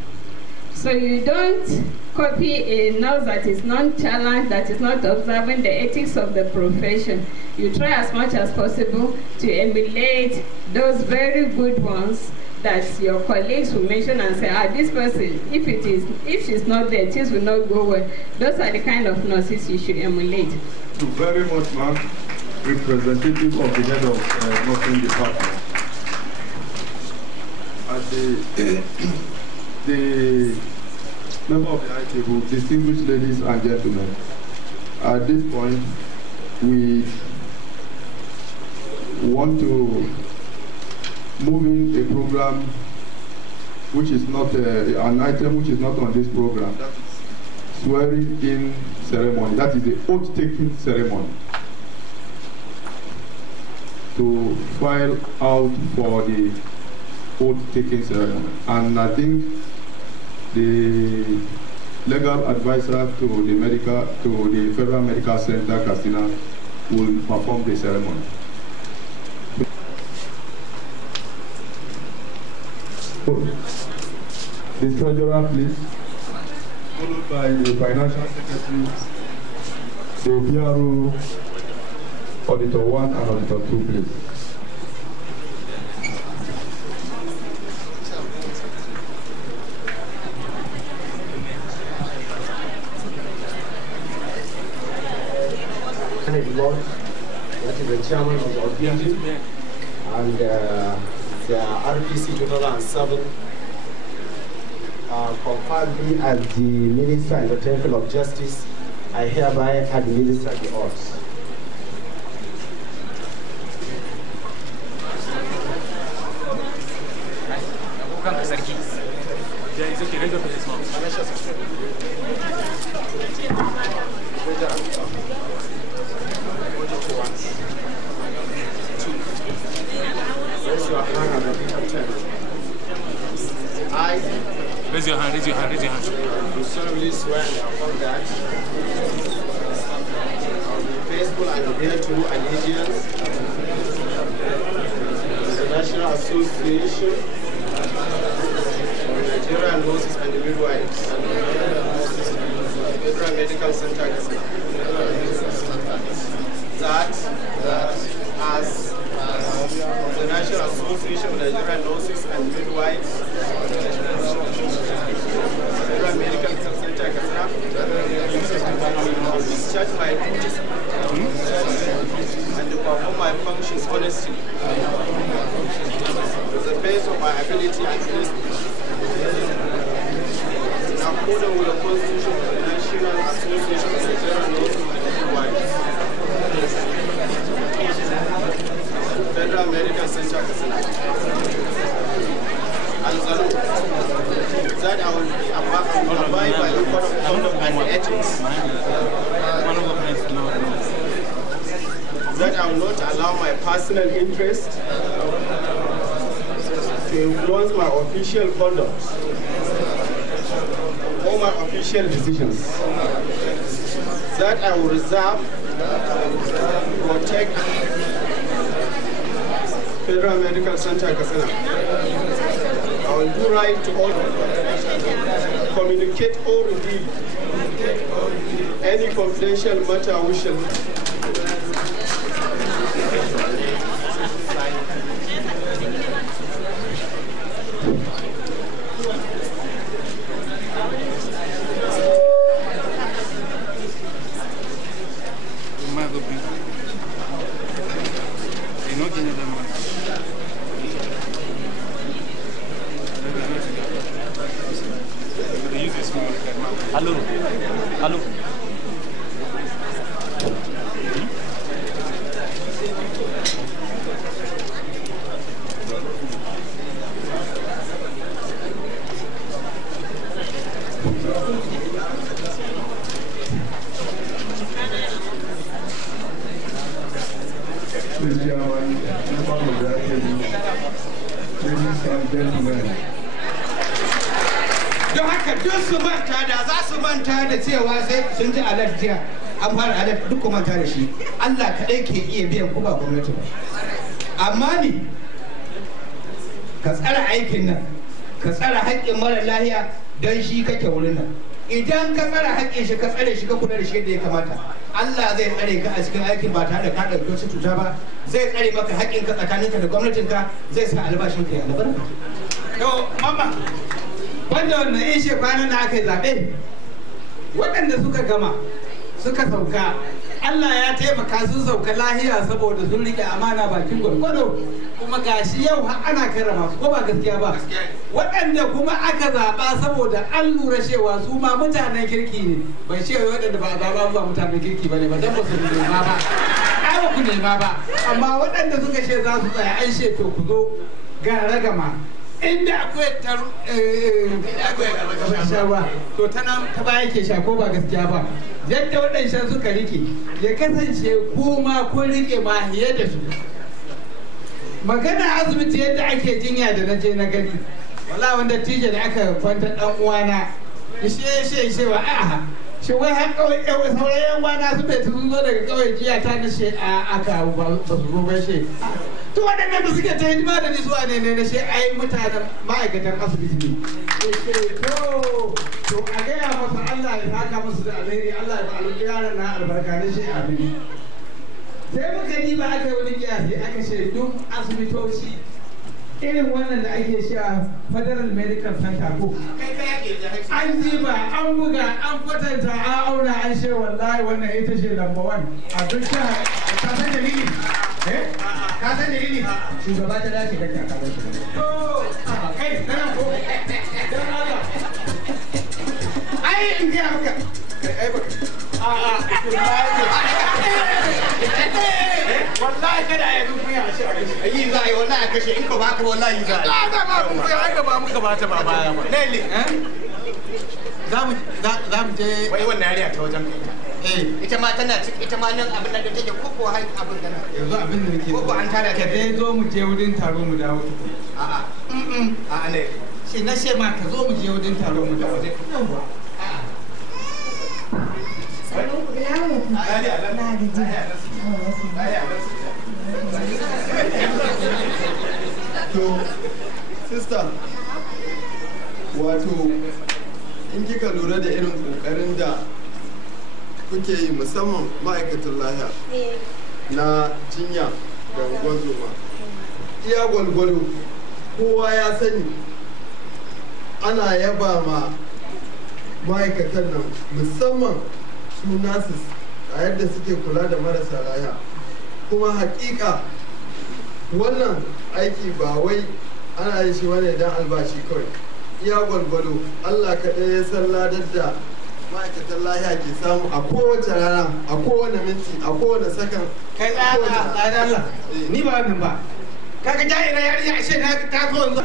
So you don't copy a nurse that is nonchalant, that is not observing the ethics of the profession. You try as much as possible to emulate those very good ones that your colleagues will mention and say, this person, if she's not there, things will not go well. Those are the kind of nurses you should emulate. Thank you very much, ma'am. Representative of the head of nursing department. At the member of the high table, distinguished ladies and gentlemen, at this point, we want to move in a program which is not an item which is not on this program. That is swearing in ceremony. That is the oath taking ceremony. To file out for the oath taking ceremony. And I think the legal advisor to the Federal Medical Center Katsina will perform the ceremony. The treasurer, please, followed by the financial secretary, the PRO, auditor 1 and auditor 2, please. That is the chairman of the OPG, and the RPC 2007 confirmed me as the Minister in the Temple of Justice. I hereby administer the oath. Raise your hand, raise your hand, raise your hand. I solemnly swear and affirm that I will be faithful and adhere to allegiance to the National Association of Nigerian Nurses and Midwives, Federal Medical Center Katsina, that as the National Association of Nigerian Nurses and Midwives, Federal Medical Center Katsina, I will discharge my duties and to perform my functions honestly, with the best of my ability and honesty, in accordance with the Constitution of the National Association of Nigerian Nurses and Midwives, Federal Medical Center Katsina. And that I will abide by the code of conduct and ethics. That I will not allow my personal interest to influence my official conduct or my official decisions. That I will reserve, protect Federal Medical Center Katsina. I will do right to all, communicate or reveal any confidential matter we shall. Hello. Hello. Ladies and gentlemen. Don haka duk su manta da za su manta da cewa sai sun ji alat jiya an fara adab duk kuma manta da shi. Allah kaɗai ke iya biyan ku ba gwamnati ba. Amma ni ka tsara aikin nan, ka tsara haƙƙin mara lahiya don shi kake wurin nan. Idan ka tsara haƙƙin shi, ka tsare shi, ka kula da shi yadda ya kamata, Allah zai tsare ka a cikin aikin ba tare da ka ɗauki wasu cuta ba, zai tsare maka haƙƙin ka tsakaninka da gwamnatinka, zai sa albashin ka ya albarka. To, mama, wanda wannan in shekwanan da aka yi zaɓe, waɗanda suka gama, suka sauka, Allah ya taimaka sun sauka lahiya saboda sun riƙe amana bakin gwargwado, kuma gashi yau ana karrama su, ko ba gaskiya ba. Waɗanda kuma aka zaɓa saboda an lura cewa su ma mutanen kirki ne, bai ce waɗanda ba a zaɓa ba mutanen kirki ba ne ba, don ba su nema ba, ai ba ku nema ba, amma waɗanda suka ce za su tsaya an ce to ku zo ga ragama. Inda akwai shawa to ta nan ta baya ke sha, ko ba gaskiya ba. Yadda waɗancan suka rike ya kasance kuma kun rike ma fiye da su. Magana asibiti yadda ake jinya da na je na gani, wala wanda tije da aka kwanta ɗan uwana shi cewa a'a shi wai har kawai sauran yan uwana su bai sun zo daga kawai jiya ta na she a aka ba su zo ba she. To waɗannan da suke ta hidima da ni zuwa ne na shi ai mutanen ma'aikatan asibiti ne. To a gaya masa Allah ya saka musu da alheri, Allah ya ba yaran na albarka na shi abin. Sai muka yi ba aka yi wani kiyasi aka ce duk asibitoci irin wannan da ake sha Federal Medical Center ko. An ziba, an buga, an kwatanta, an auna, an ce wallahi wannan ita ce number 1 a duk jihar. Ka san dalili? Ka san dalili? Shugaba ta dace da ta kawo shi. Kai, kana ko? Dan Allah. Ai in ga maka. Ai baka. Wallahi kada ya zuku ya shi a kashe. Yi za a yi wallahi a kashe, in ba haka wallahi za a yi. Da ma ku kai haka ba muka bata ba baya ba. Lalle. Za mu je wai wannan yariya ta wajen kai. Ita ma tana ciki, ita ma nan abin da take koko hai abin da nan. Yanzu abin da nake koko an tara ka dai zo mu je wurin taro mu dawo. A'a. A'a ne. Shi na ce ma ka zo mu je wurin taro mu dawo. Yawwa. To, sister, wato in kika lura da irin kokarin da kuke yi musamman ma'aikatan lahiya na jinya da gwazoma, iya gwalgwalo kowa ya sani ana yaba ma ma'aikatan nan musamman su nurses a yadda suke kula da marasa lahiya, kuma hakika wannan aiki ba wai ana yin shi wani dan albashi kawai, iya gwalgwado Allah kaɗai ya san ladar da ma'aikatan lahiya ke samu a kowace rana, a kowane minti, a kowane sakan. Kai tsada Allah, ni ba wannan ba. Kaga jahira yarinya ashe na ta zo yanzu.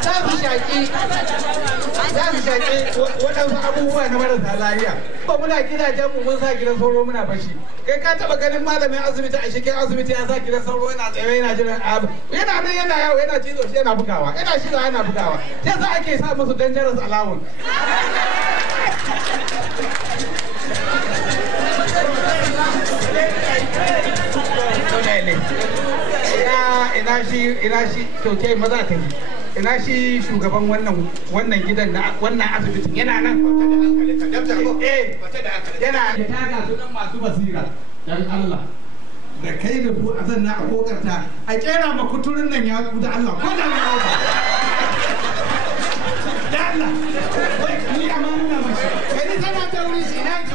Za su shaƙi waɗansu abubuwa na marasa lafiya. Ba muna gidajen mu mun sa gidan sauro muna bashi. Kai ka taɓa ganin malamin asibiti a cikin asibiti ya sa gidan sauro yana tsaye yana jiran abu. Yana nan yana yawo yana cizo shi yana bugawa. Yana shiga yana bugawa. Sai sa ake sa musu dangerous allowance. ina shi to ke maza ta yi, ina shi shugaban wannan gidan na wannan asibitin yana nan yana da taga su nan masu basira dan Allah da kai da ku a zanna a kokarta a kera ma kuturin nan ya da Allah ko da na da Allah wai ni amana mashi kai tana ta wuri shi ina ce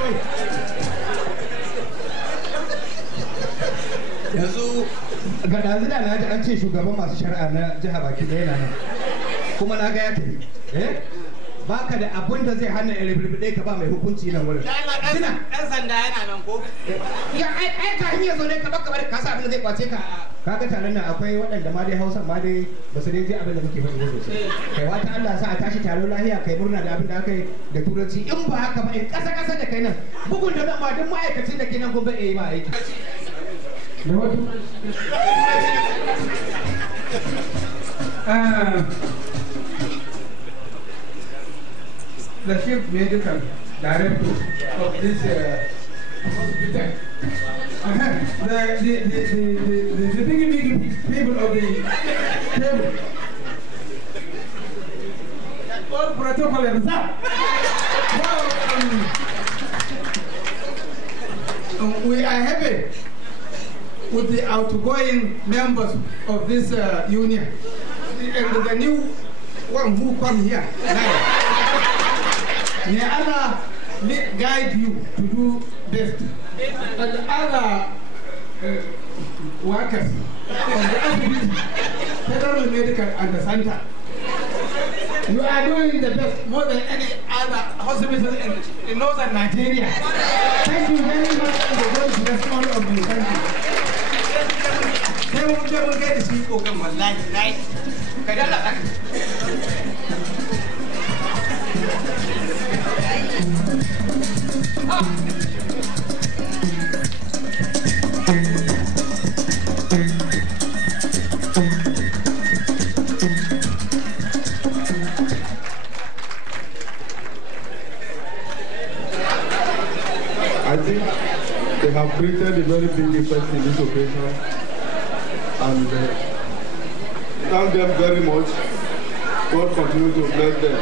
yanzu ga ɗazu da na ji an ce shugaban masu shari'a na jiha baki ɗaya na nan kuma na ga ya tafi baka da abin da zai hana irin ka ba mai hukunci nan wurin. Ɗan sanda yana nan ko? Ya ai ka hanyar zo ne ka baka bari ka sa abin da zai kwace ka. Kaga taron nan akwai waɗanda ma dai Hausa ma dai ba su dai ji abin da muke faɗi ba sosai. Kai wata Allah sa a tashi taro lahiya kai murna da abin da aka yi da turanci in ba haka ba in ƙasa da kai nan bugun da zan ma duk ma'aikacin da ke nan gobe yi ma aiki. The chief medical director of this The big people of the table. All protocol and that. We are happy with the outgoing members of this union and the new one who come here. May Allah guide you to do best. And other workers of the activity, Federal Medical and the Center, you are doing the best more than any other hospital in northern Nigeria. Thank you very much for the God bless all of you. Thank you. They will get to see program online tonight. I think they have created a very big effect in this occasion, and thank them very much. God continue to bless them.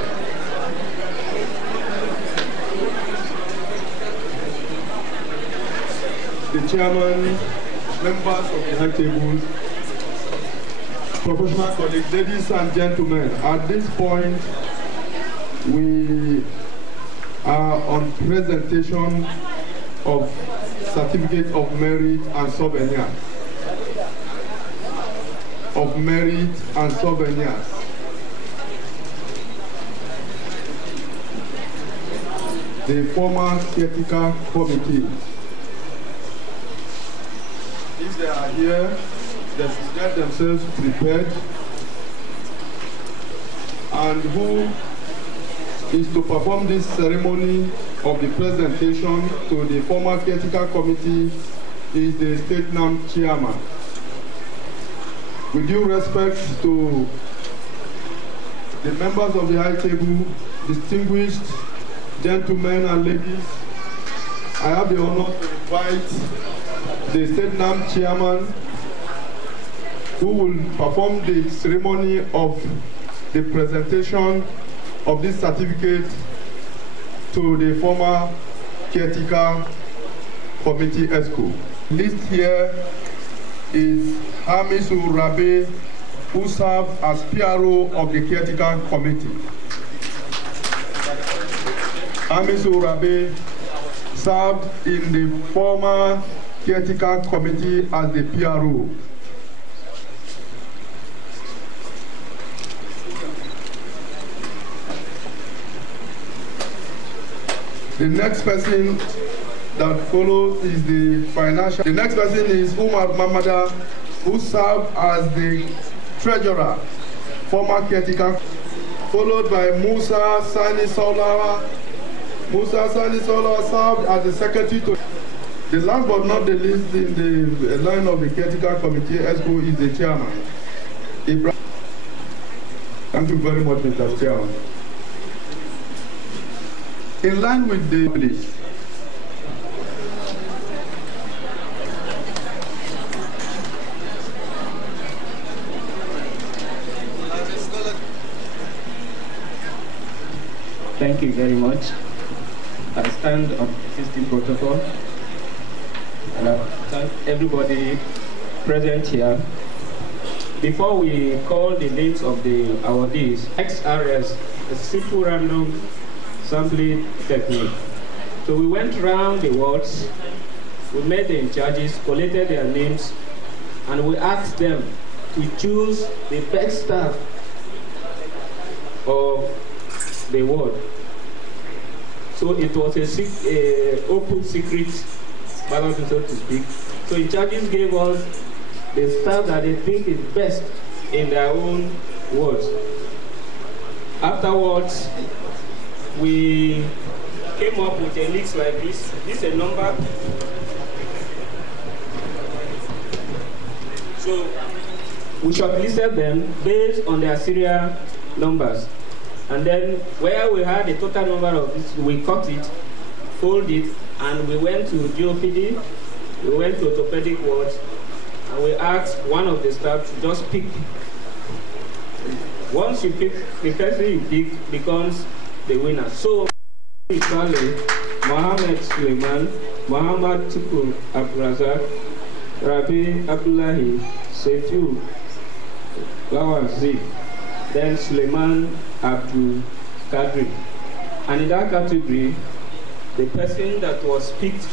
The chairman, members of the high table, professional colleagues, ladies and gentlemen, at this point we are on presentation of certificate of merit and souvenirs. Of merit and souvenirs. The former caretaker committee. If they are here, they should get themselves prepared. And who is to perform this ceremony of the presentation to the former caretaker committee is the state Nannm chairman. With due respect to the members of the high table, distinguished gentlemen and ladies, I have the honor to invite the state Nannm chairman who will perform the ceremony of the presentation of this certificate to the former caretaker committee Excos. List here is Hamisu Rabe, who served as PRO of the caretaker committee. Hamisu Rabe served in the former caretaker committee as the PRO. The next person that follows is the financial. The next person is Umar Mamada, who served as the treasurer, former caretaker, followed by Musa Sani Saulawa. Musa Sani Saulawa served as the secretary to. The last but not the least in the line of the caretaker committee, Excos, is the chairman. Ibrahim. Thank you very much, Mr. Chairman. In line with the list, thank you very much. I stand on the existing protocol, and I thank everybody present here. Before we call the names of the awardees, XRS, a simple random sampling technique. So we went around the wards, we met the in-charges, collected their names, and we asked them to choose the best staff of the ward. So it was a open secret ballot, so to speak. So in-charges gave us the staff that they think is best in their own wards. Afterwards, we came up with a list like this. This is a number. So we shortlisted them based on their serial numbers. And then where we had a total number of this, we cut it, fold it, And we went to GOPD, we went to orthopedic ward, and we asked one of the staff to just pick. Once you pick, the person you pick becomes the winner. So, Saleh, Mohammed Suleiman, Muhammad Tukur Abrazak, Rabi Abdullahi, Sefiu Lawazi, then Suleiman Abdul Kadri. And in that category, the person that was picked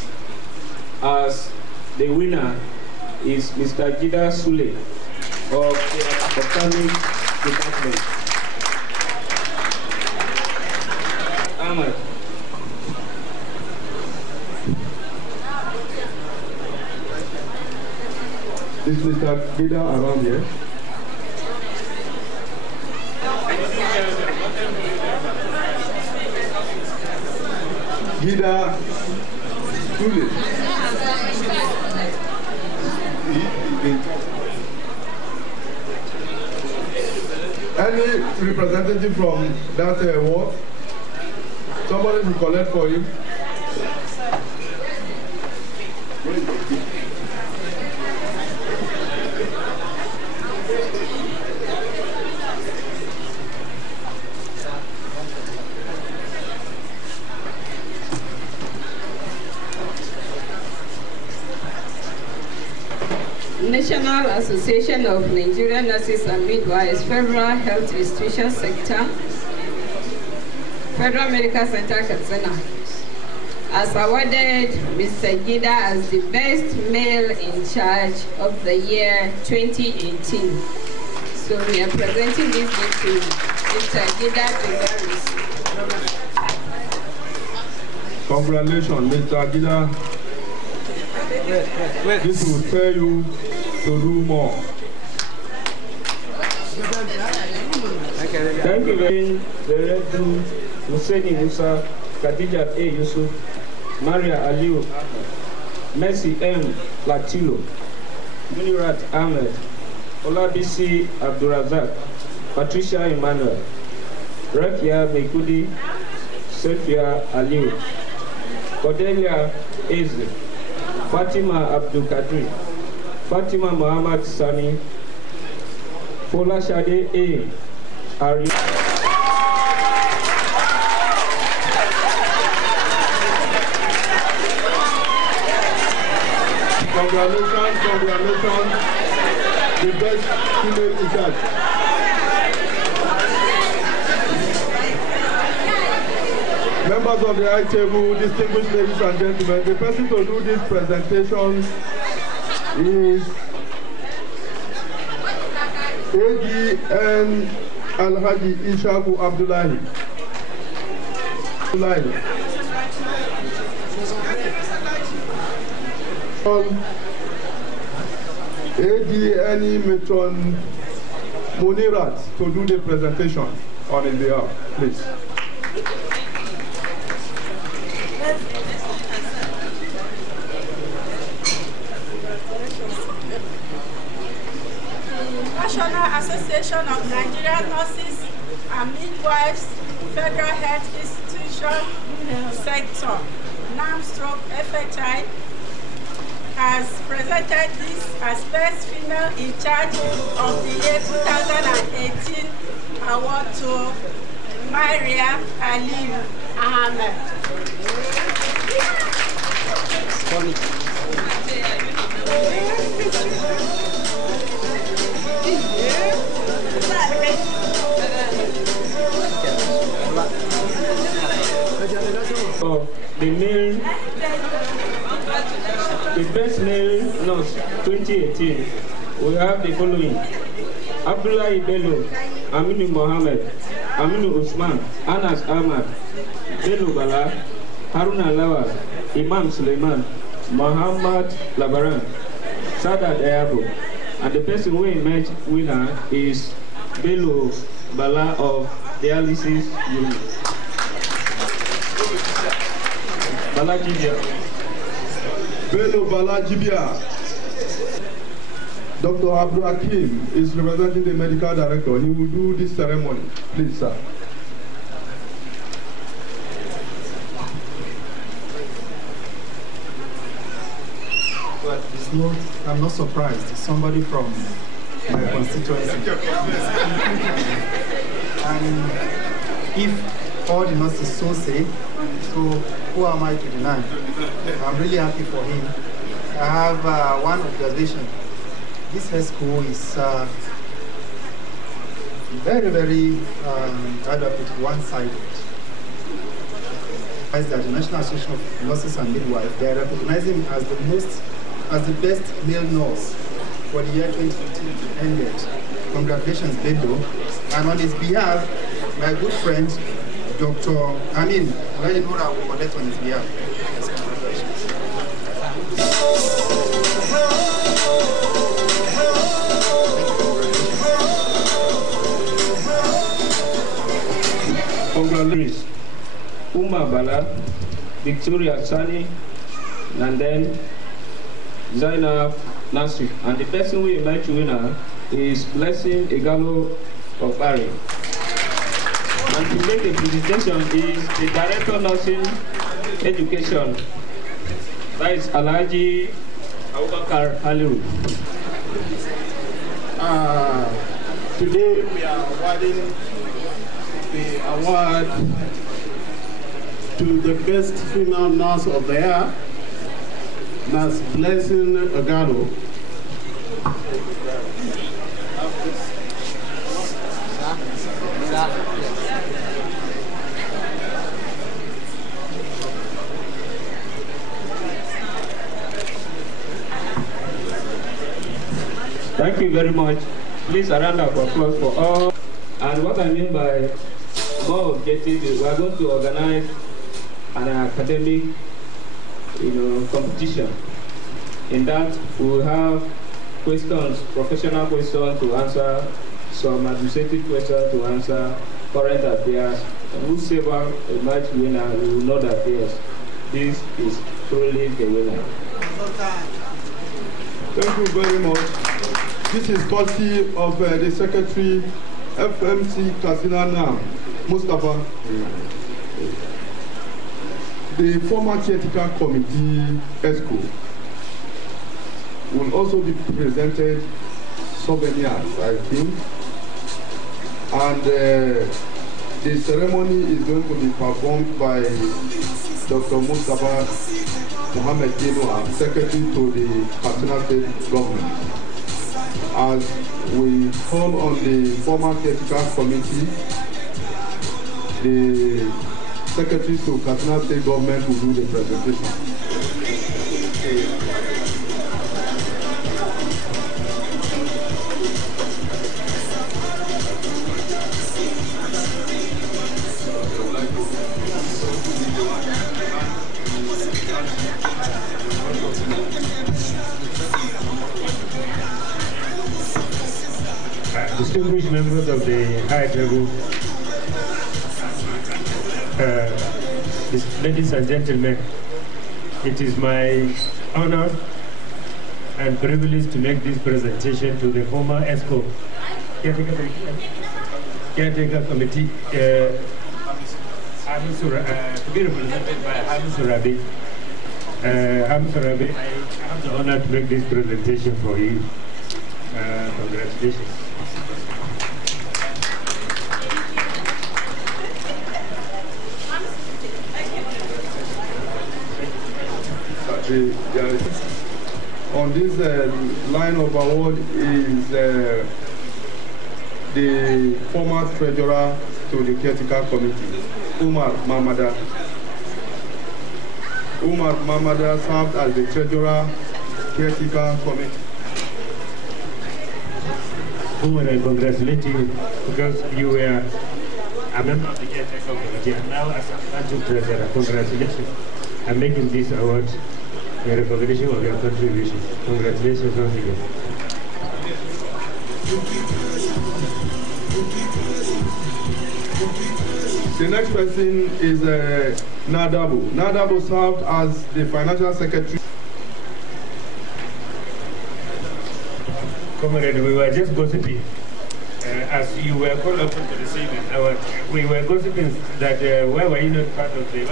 as the winner is Mr. Gida Sule of the Botanic Department. Ahmad. Is Mr. Gida around here? Gida Sule. Any representative from that ward? Somebody will collect for you. National Association of Nigerian Nurses and Midwives, Federal Health Institution Sector, Federal Medical Center Katsina, has awarded Mr. Gida as the best male in charge of the year 2018. So we are presenting this gift to Mr. Gida Degaris. Congratulations, Mr. Gida. This will tell you to do more. Thank you very much. Hussein Musa, Khadija A. Yusuf, Maria Aliu, Mercy M. Latilo, Munirat Ahmed, Olabisi Abdurazak, Patricia Emmanuel, Rakia Mekudi, Sophia Aliu, Cordelia Eze, Fatima Abdul Kadri, Fatima Muhammad Sani, Fola Shade A. Ari. Congratulations, congratulations. The best female in charge. Members of the high table, distinguished ladies and gentlemen, the person to do this presentation is ADN Alhaji Ishaku Abdullahi. ADN Metron Munirat to do the presentation on his behalf, please. National Association of Nigerian Nurses and Midwives, Federal Health Institution Sector, Nannm FMC has presented this as Best Female in Charge of the year 2018 award to Maria Aliu Ahmed. The best male nurse 2018, we have the following: Abdullah Bello, Aminu Mohammed, Aminu Usman, Anas Ahmad, Bello Bala, Haruna Lawal, Imam Suleiman, Muhammad Labaran, Sadat Ayabo, and the person who emerged winner is Bello Bala of Dialysis Unit. Bala Jibia. Bello Bala Jibia. Dr. Abdul Hakim is representing the medical director. He will do this ceremony. Please, sir. I'm not surprised. It's somebody from my constituency. And if all the nurses so say, so who am I to deny? I'm really happy for him. I have one observation. This Excos is very, very, how do I put it, one-sided. That the National Association of Nurses and Midwives, they are recognizing him as the best male nurse for the year 2015 ended. Congratulations, Bello. And on his behalf, my good friend, Dr. Amin, I know that I will collect on his behalf. Congratulations. Uma Bala, Victoria Sani, and then Zainab Nasri. And the person we invite to winner is Blessing Igalo of Ari. And to make the presentation is the Director of Nursing Education. That is Alhaji Abubakar Haliru. Today we are awarding the award to the best female nurse of the year, Nurse Blessing Igalo. Thank you very much. Please a round of applause for all. And what I mean by more objective is we are going to organize an academic, competition. In that we will have questions, professional questions to answer, some administrative questions to answer, current affairs, and whoever emerge winner, we will know that yes, this is truly the winner. Thank you very much. This is courtesy of the Secretary FMC Katsina Nannm Mustafa. The former caretaker committee Excos will also be presented souvenirs, I think. And the ceremony is going to be performed by Dr. Mustafa Mohammed Dinoa, Secretary to the Katsina State Government. As we call on the former caretaker committee, the Secretary to Katsina State Government will do the presentation. Distinguished members of the high table, ladies and gentlemen, it is my honor and privilege to make this presentation to the former Excos caretaker committee, to be represented by Hamis Surabi. Hamis Surabi, I have the honor to make this presentation for you. Congratulations. On this line of award is the former treasurer to the caretaker committee, Umar Mamada. Umar Mamada served as the treasurer caretaker committee. Umar, I congratulate you because you were a member of the caretaker committee and now as a treasurer. Congratulations. I'm making this award a recognition of your contribution. Congratulations once again. The next person is Nadabu. Nadabu served as the financial secretary. Comrade, we were just gossiping. As you were called upon to receive it, we were gossiping that why were you not part of the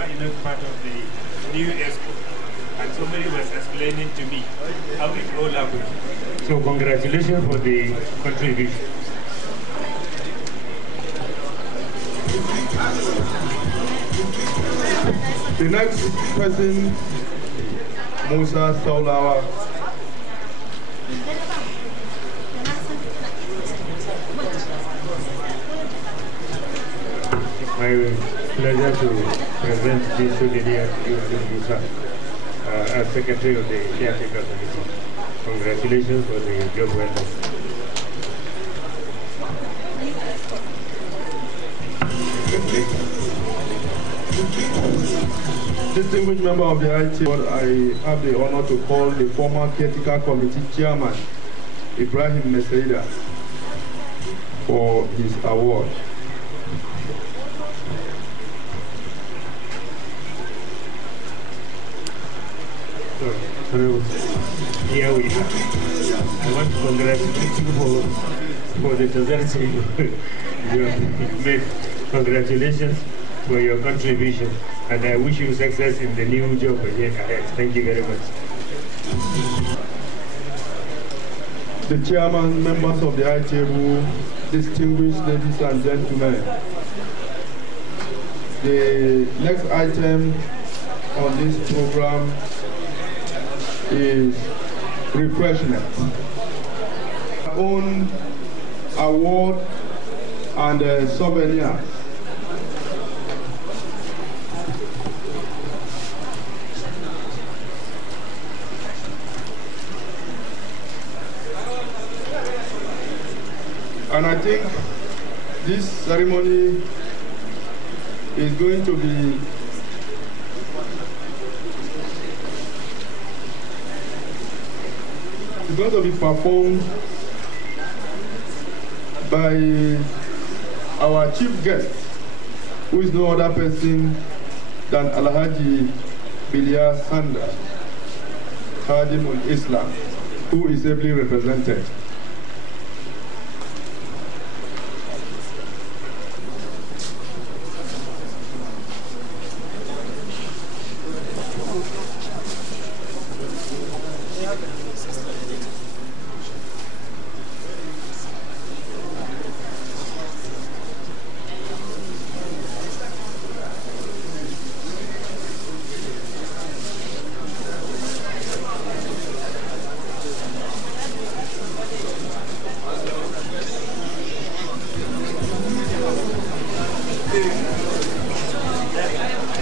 new Excos? and somebody was explaining to me how it all happened. So congratulations for the contribution. The next person, Musa Saulawa. It's my pleasure to present this to the dear Musa as Secretary of the Caretaker Committee. Congratulations for the job well done. Distinguished member of the IT board, I have the honor to call the former Caretaker Committee Chairman, Ibrahim Mesaida, for his award. So, here we are. I want to congratulate you for the transaction you have made. Congratulations for your contribution, and I wish you success in the new job again ahead. Thank you very much. The chairman, members of the high table, distinguished ladies and gentlemen, the next item on this program is refreshment. Our own award and souvenirs. And I think this ceremony is going to be performed by our chief guest, who is no other person than Alhaji Bilia Sanda, Khadimul Islam, who is ably represented.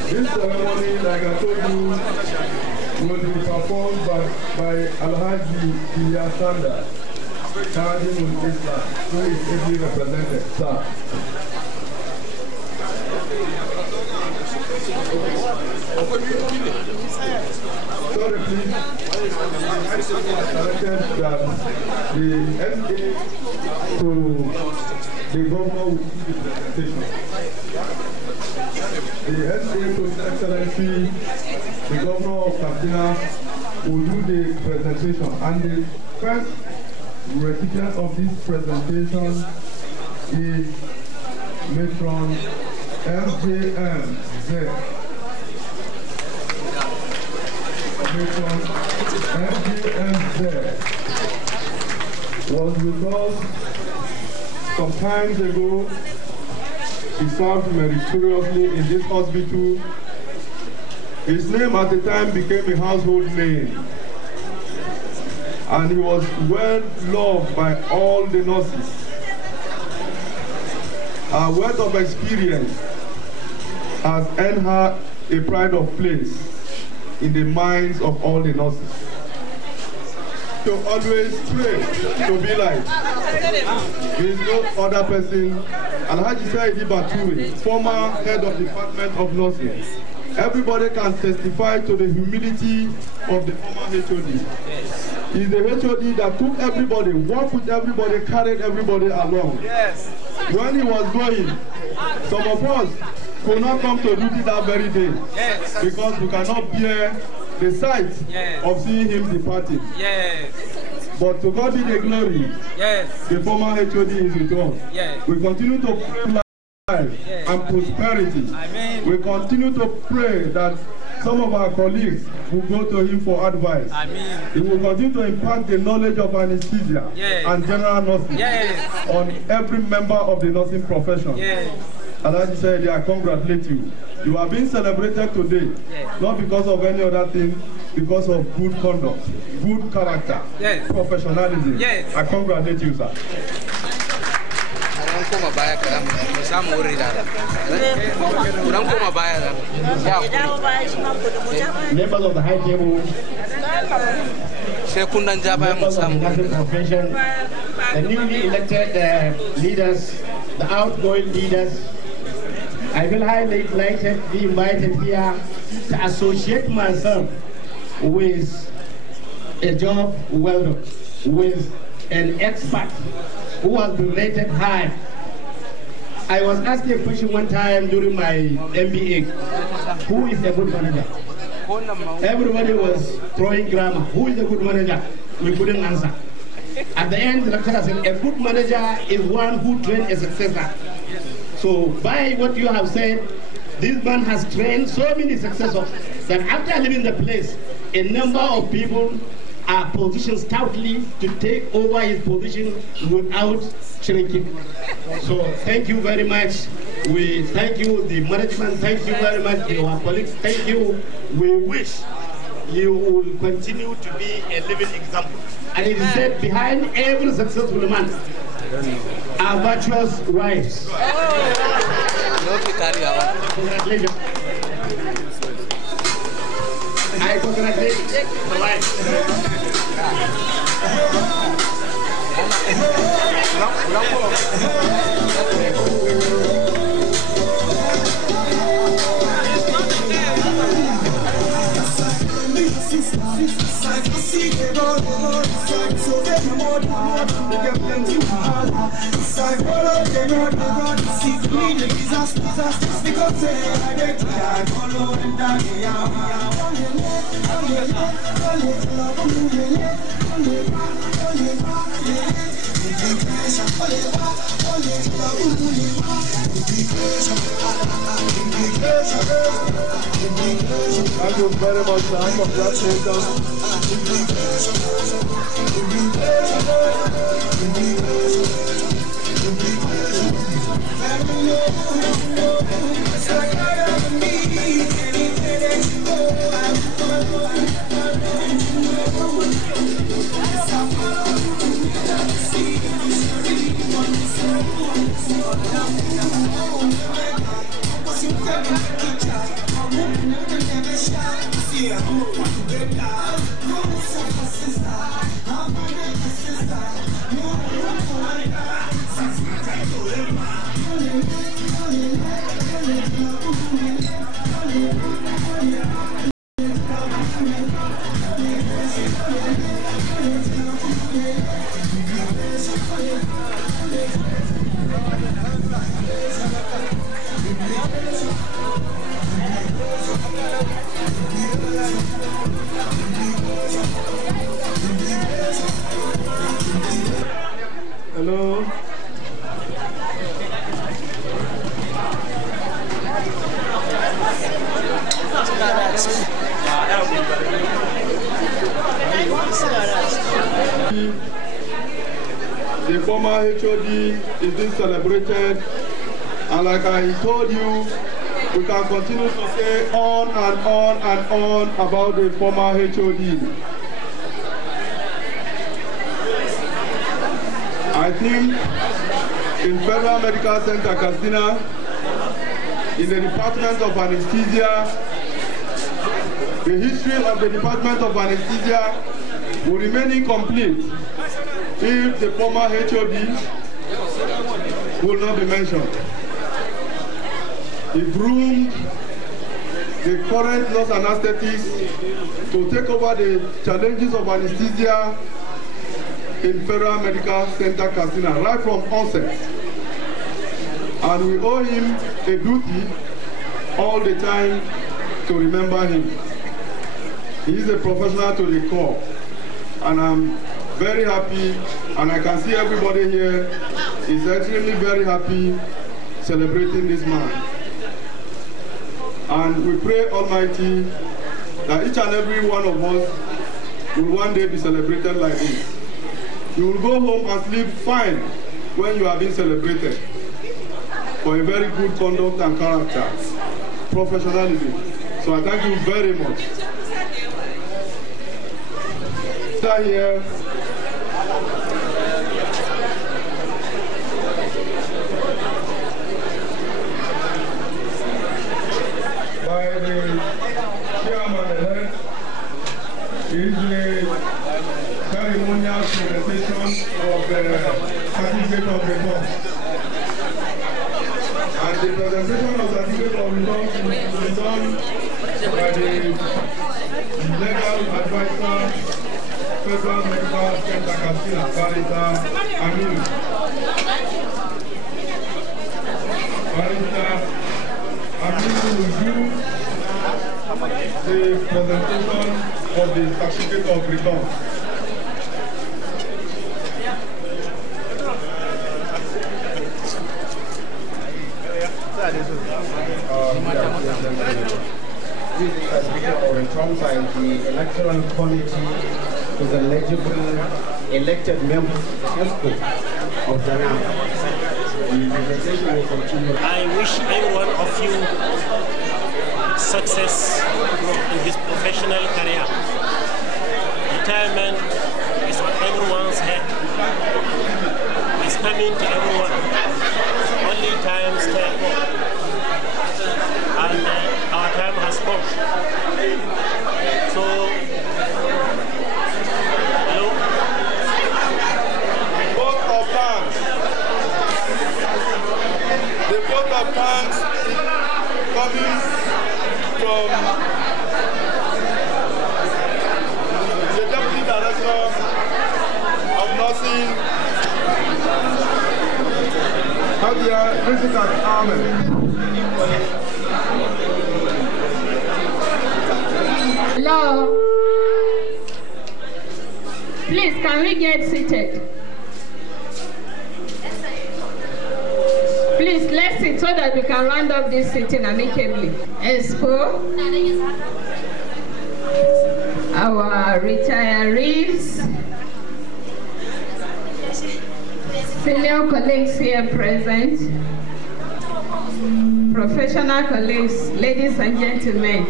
This ceremony, like I told you, will be performed by Alhaji Iyasanda, Khadimul Islam, who is ably represented. Sir. Sorry, please. Directed that the SA to the governor will give the presentation. The SA to His Excellency, the governor of Katsina, will do the presentation. And the first recipient of this presentation is Matron MJMZ. Matron MJMZ was with us some time ago. He served meritoriously in this hospital. His name at the time became a household name. And he was well loved by all the nurses. Her wealth of experience has earned her a pride of place in the minds of all the nurses. To always pray to be like. There is no other person. Alhaji Saidi Baturi, former head of the Department of Nursing. Everybody can testify to the humility of the former HOD. He's the HOD that took everybody, worked with everybody, carried everybody along. Yes. When he was going, some of us could not come to duty that very day. Yes. Because we cannot bear the sight of seeing him departing. Yes. But to God be the glory. Yes. The former HOD is with us. Yes. We continue to pray life and prosperity. Amen. We continue to pray that some of our colleagues will go to him for advice. He will continue to impart the knowledge of anesthesia and general nursing on every member of the nursing profession. Alaji said, I congratulate you. You are being celebrated today, not because of any other thing, because of good conduct, good character, professionalism. I congratulate you, sir. Members of the high table, members of the nursing profession, the newly elected leaders, the outgoing leaders, I will be invited here to associate myself with a job well done, with an expert who has been rated high. I was asked a question one time during my MBA, who is a good manager? Everybody was throwing grammar. Who is a good manager? We couldn't answer. At the end, the lecturer said, a good manager is one who trained a successor. So by what you have said, this man has trained so many successors that after leaving the place, a number of people are positioned stoutly to take over his position without shrinking. So thank you very much. We thank you, the management, thank you very much, our colleagues, thank you. We wish you will continue to be a living example. And it is said behind every successful man are virtuous wives. Congratulations. I congratulate the wife. Thank you very much, sir. Congratulations. Hello. The former HOD is being celebrated, and like I told you, we can continue to say on and on and on about the former HOD. I think in Federal Medical Center Katsina, in the Department of Anesthesia, the history of the Department of Anesthesia will remain incomplete if the former HOD will not be mentioned. He groomed the current nurse anesthetists to take over the challenges of anesthesia in Federal Medical Center Katsina right from onset. And we owe him a duty all the time to remember him. He is a professional to the core, and I'm very happy, and I can see everybody here is extremely very happy celebrating this man. And we pray Almighty that each and every one of us will one day be celebrated like this. You will go home and sleep fine when you are being celebrated for a very good conduct and character, professionalism. So I thank you very much. Stay here. By the chairman-elect is the ceremonial presentation of the certificate of reform. And the presentation of certificate of reform is done by the legal advisor, Federal Medical Center Katsina, Barrister Aminu. Barrister Aminu will do the presentation of the certificate of return. This is a certificate of return by the Electoral Committee to the eligible elected members of the Excos of Nannm. The presentation will continue. I wish every one of you success in his professional career. Retirement is on everyone's head. It's coming to everyone. Only time stay home. And our time has come. So, hello? Vote of thanks. The vote of thanks coming from the Deputy Director of Nursing, Hadia Rizkat Ahmed. Hello. Please, can we get seated? Please, let's sit so that we can round up this sitting amicably. Exco, our retirees, senior colleagues here present, professional colleagues, ladies and gentlemen,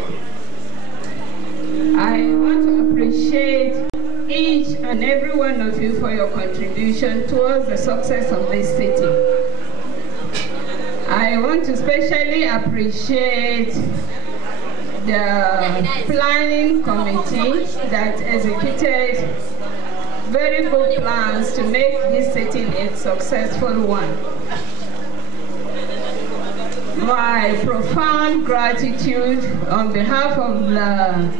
I want to appreciate each and every one of you for your contribution towards the success of this city. I want to especially appreciate the planning committee that executed very good plans to make this sitting a successful one. My profound gratitude on behalf of the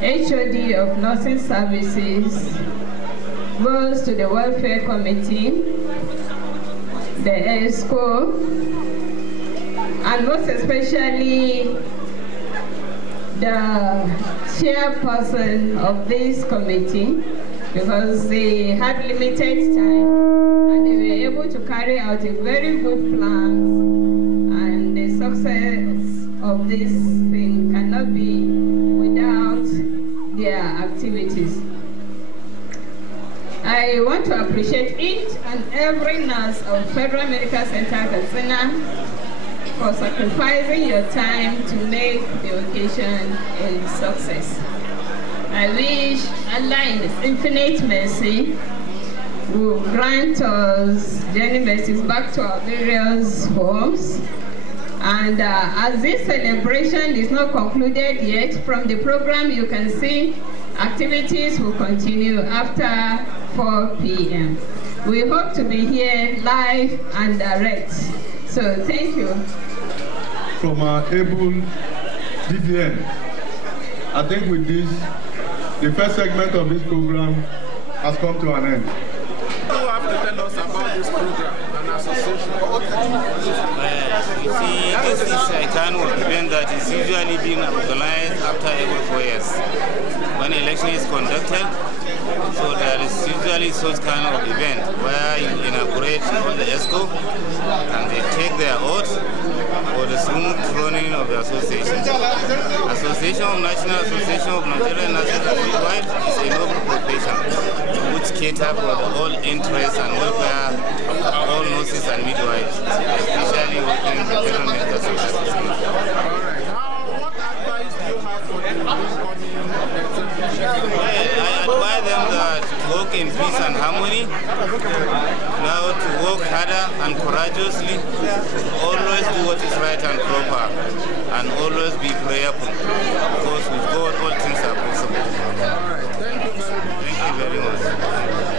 HOD of Nursing Services goes to the Welfare Committee, the ESCO, and most especially the chairperson of this committee, because they had limited time and they were able to carry out a very good plan, and the success of this thing cannot be without their activities. I want to appreciate each and every nurse of Federal Medical Center Katsina for sacrificing your time to make the occasion a success. I wish Allah in His infinite mercy will grant us journey mercies back to our various homes. And as this celebration is not concluded yet, from the program you can see activities will continue after 4 p.m. We hope to be here live and direct. So thank you. From our able DVN, I think with this, the first segment of this program has come to an end. You have to tell us about this program and association. You see, this is a kind of event that is usually being organized after every 4 years. When election is conducted, so there is usually such kind of event where you inaugurate all the Excos and they take their oath for the smooth running of the association. Association of National Association of Nigerian Nurses and Midwives is a noble profession which cater for the all interests and welfare of all nurses and midwives, especially working in the federal medical services. What advice do you have for them? Well, I advise them that to work in peace and harmony, now to work harder and courageously, always do what is right and proper, and always be prayerful, because with God all things are possible. Thank you very much.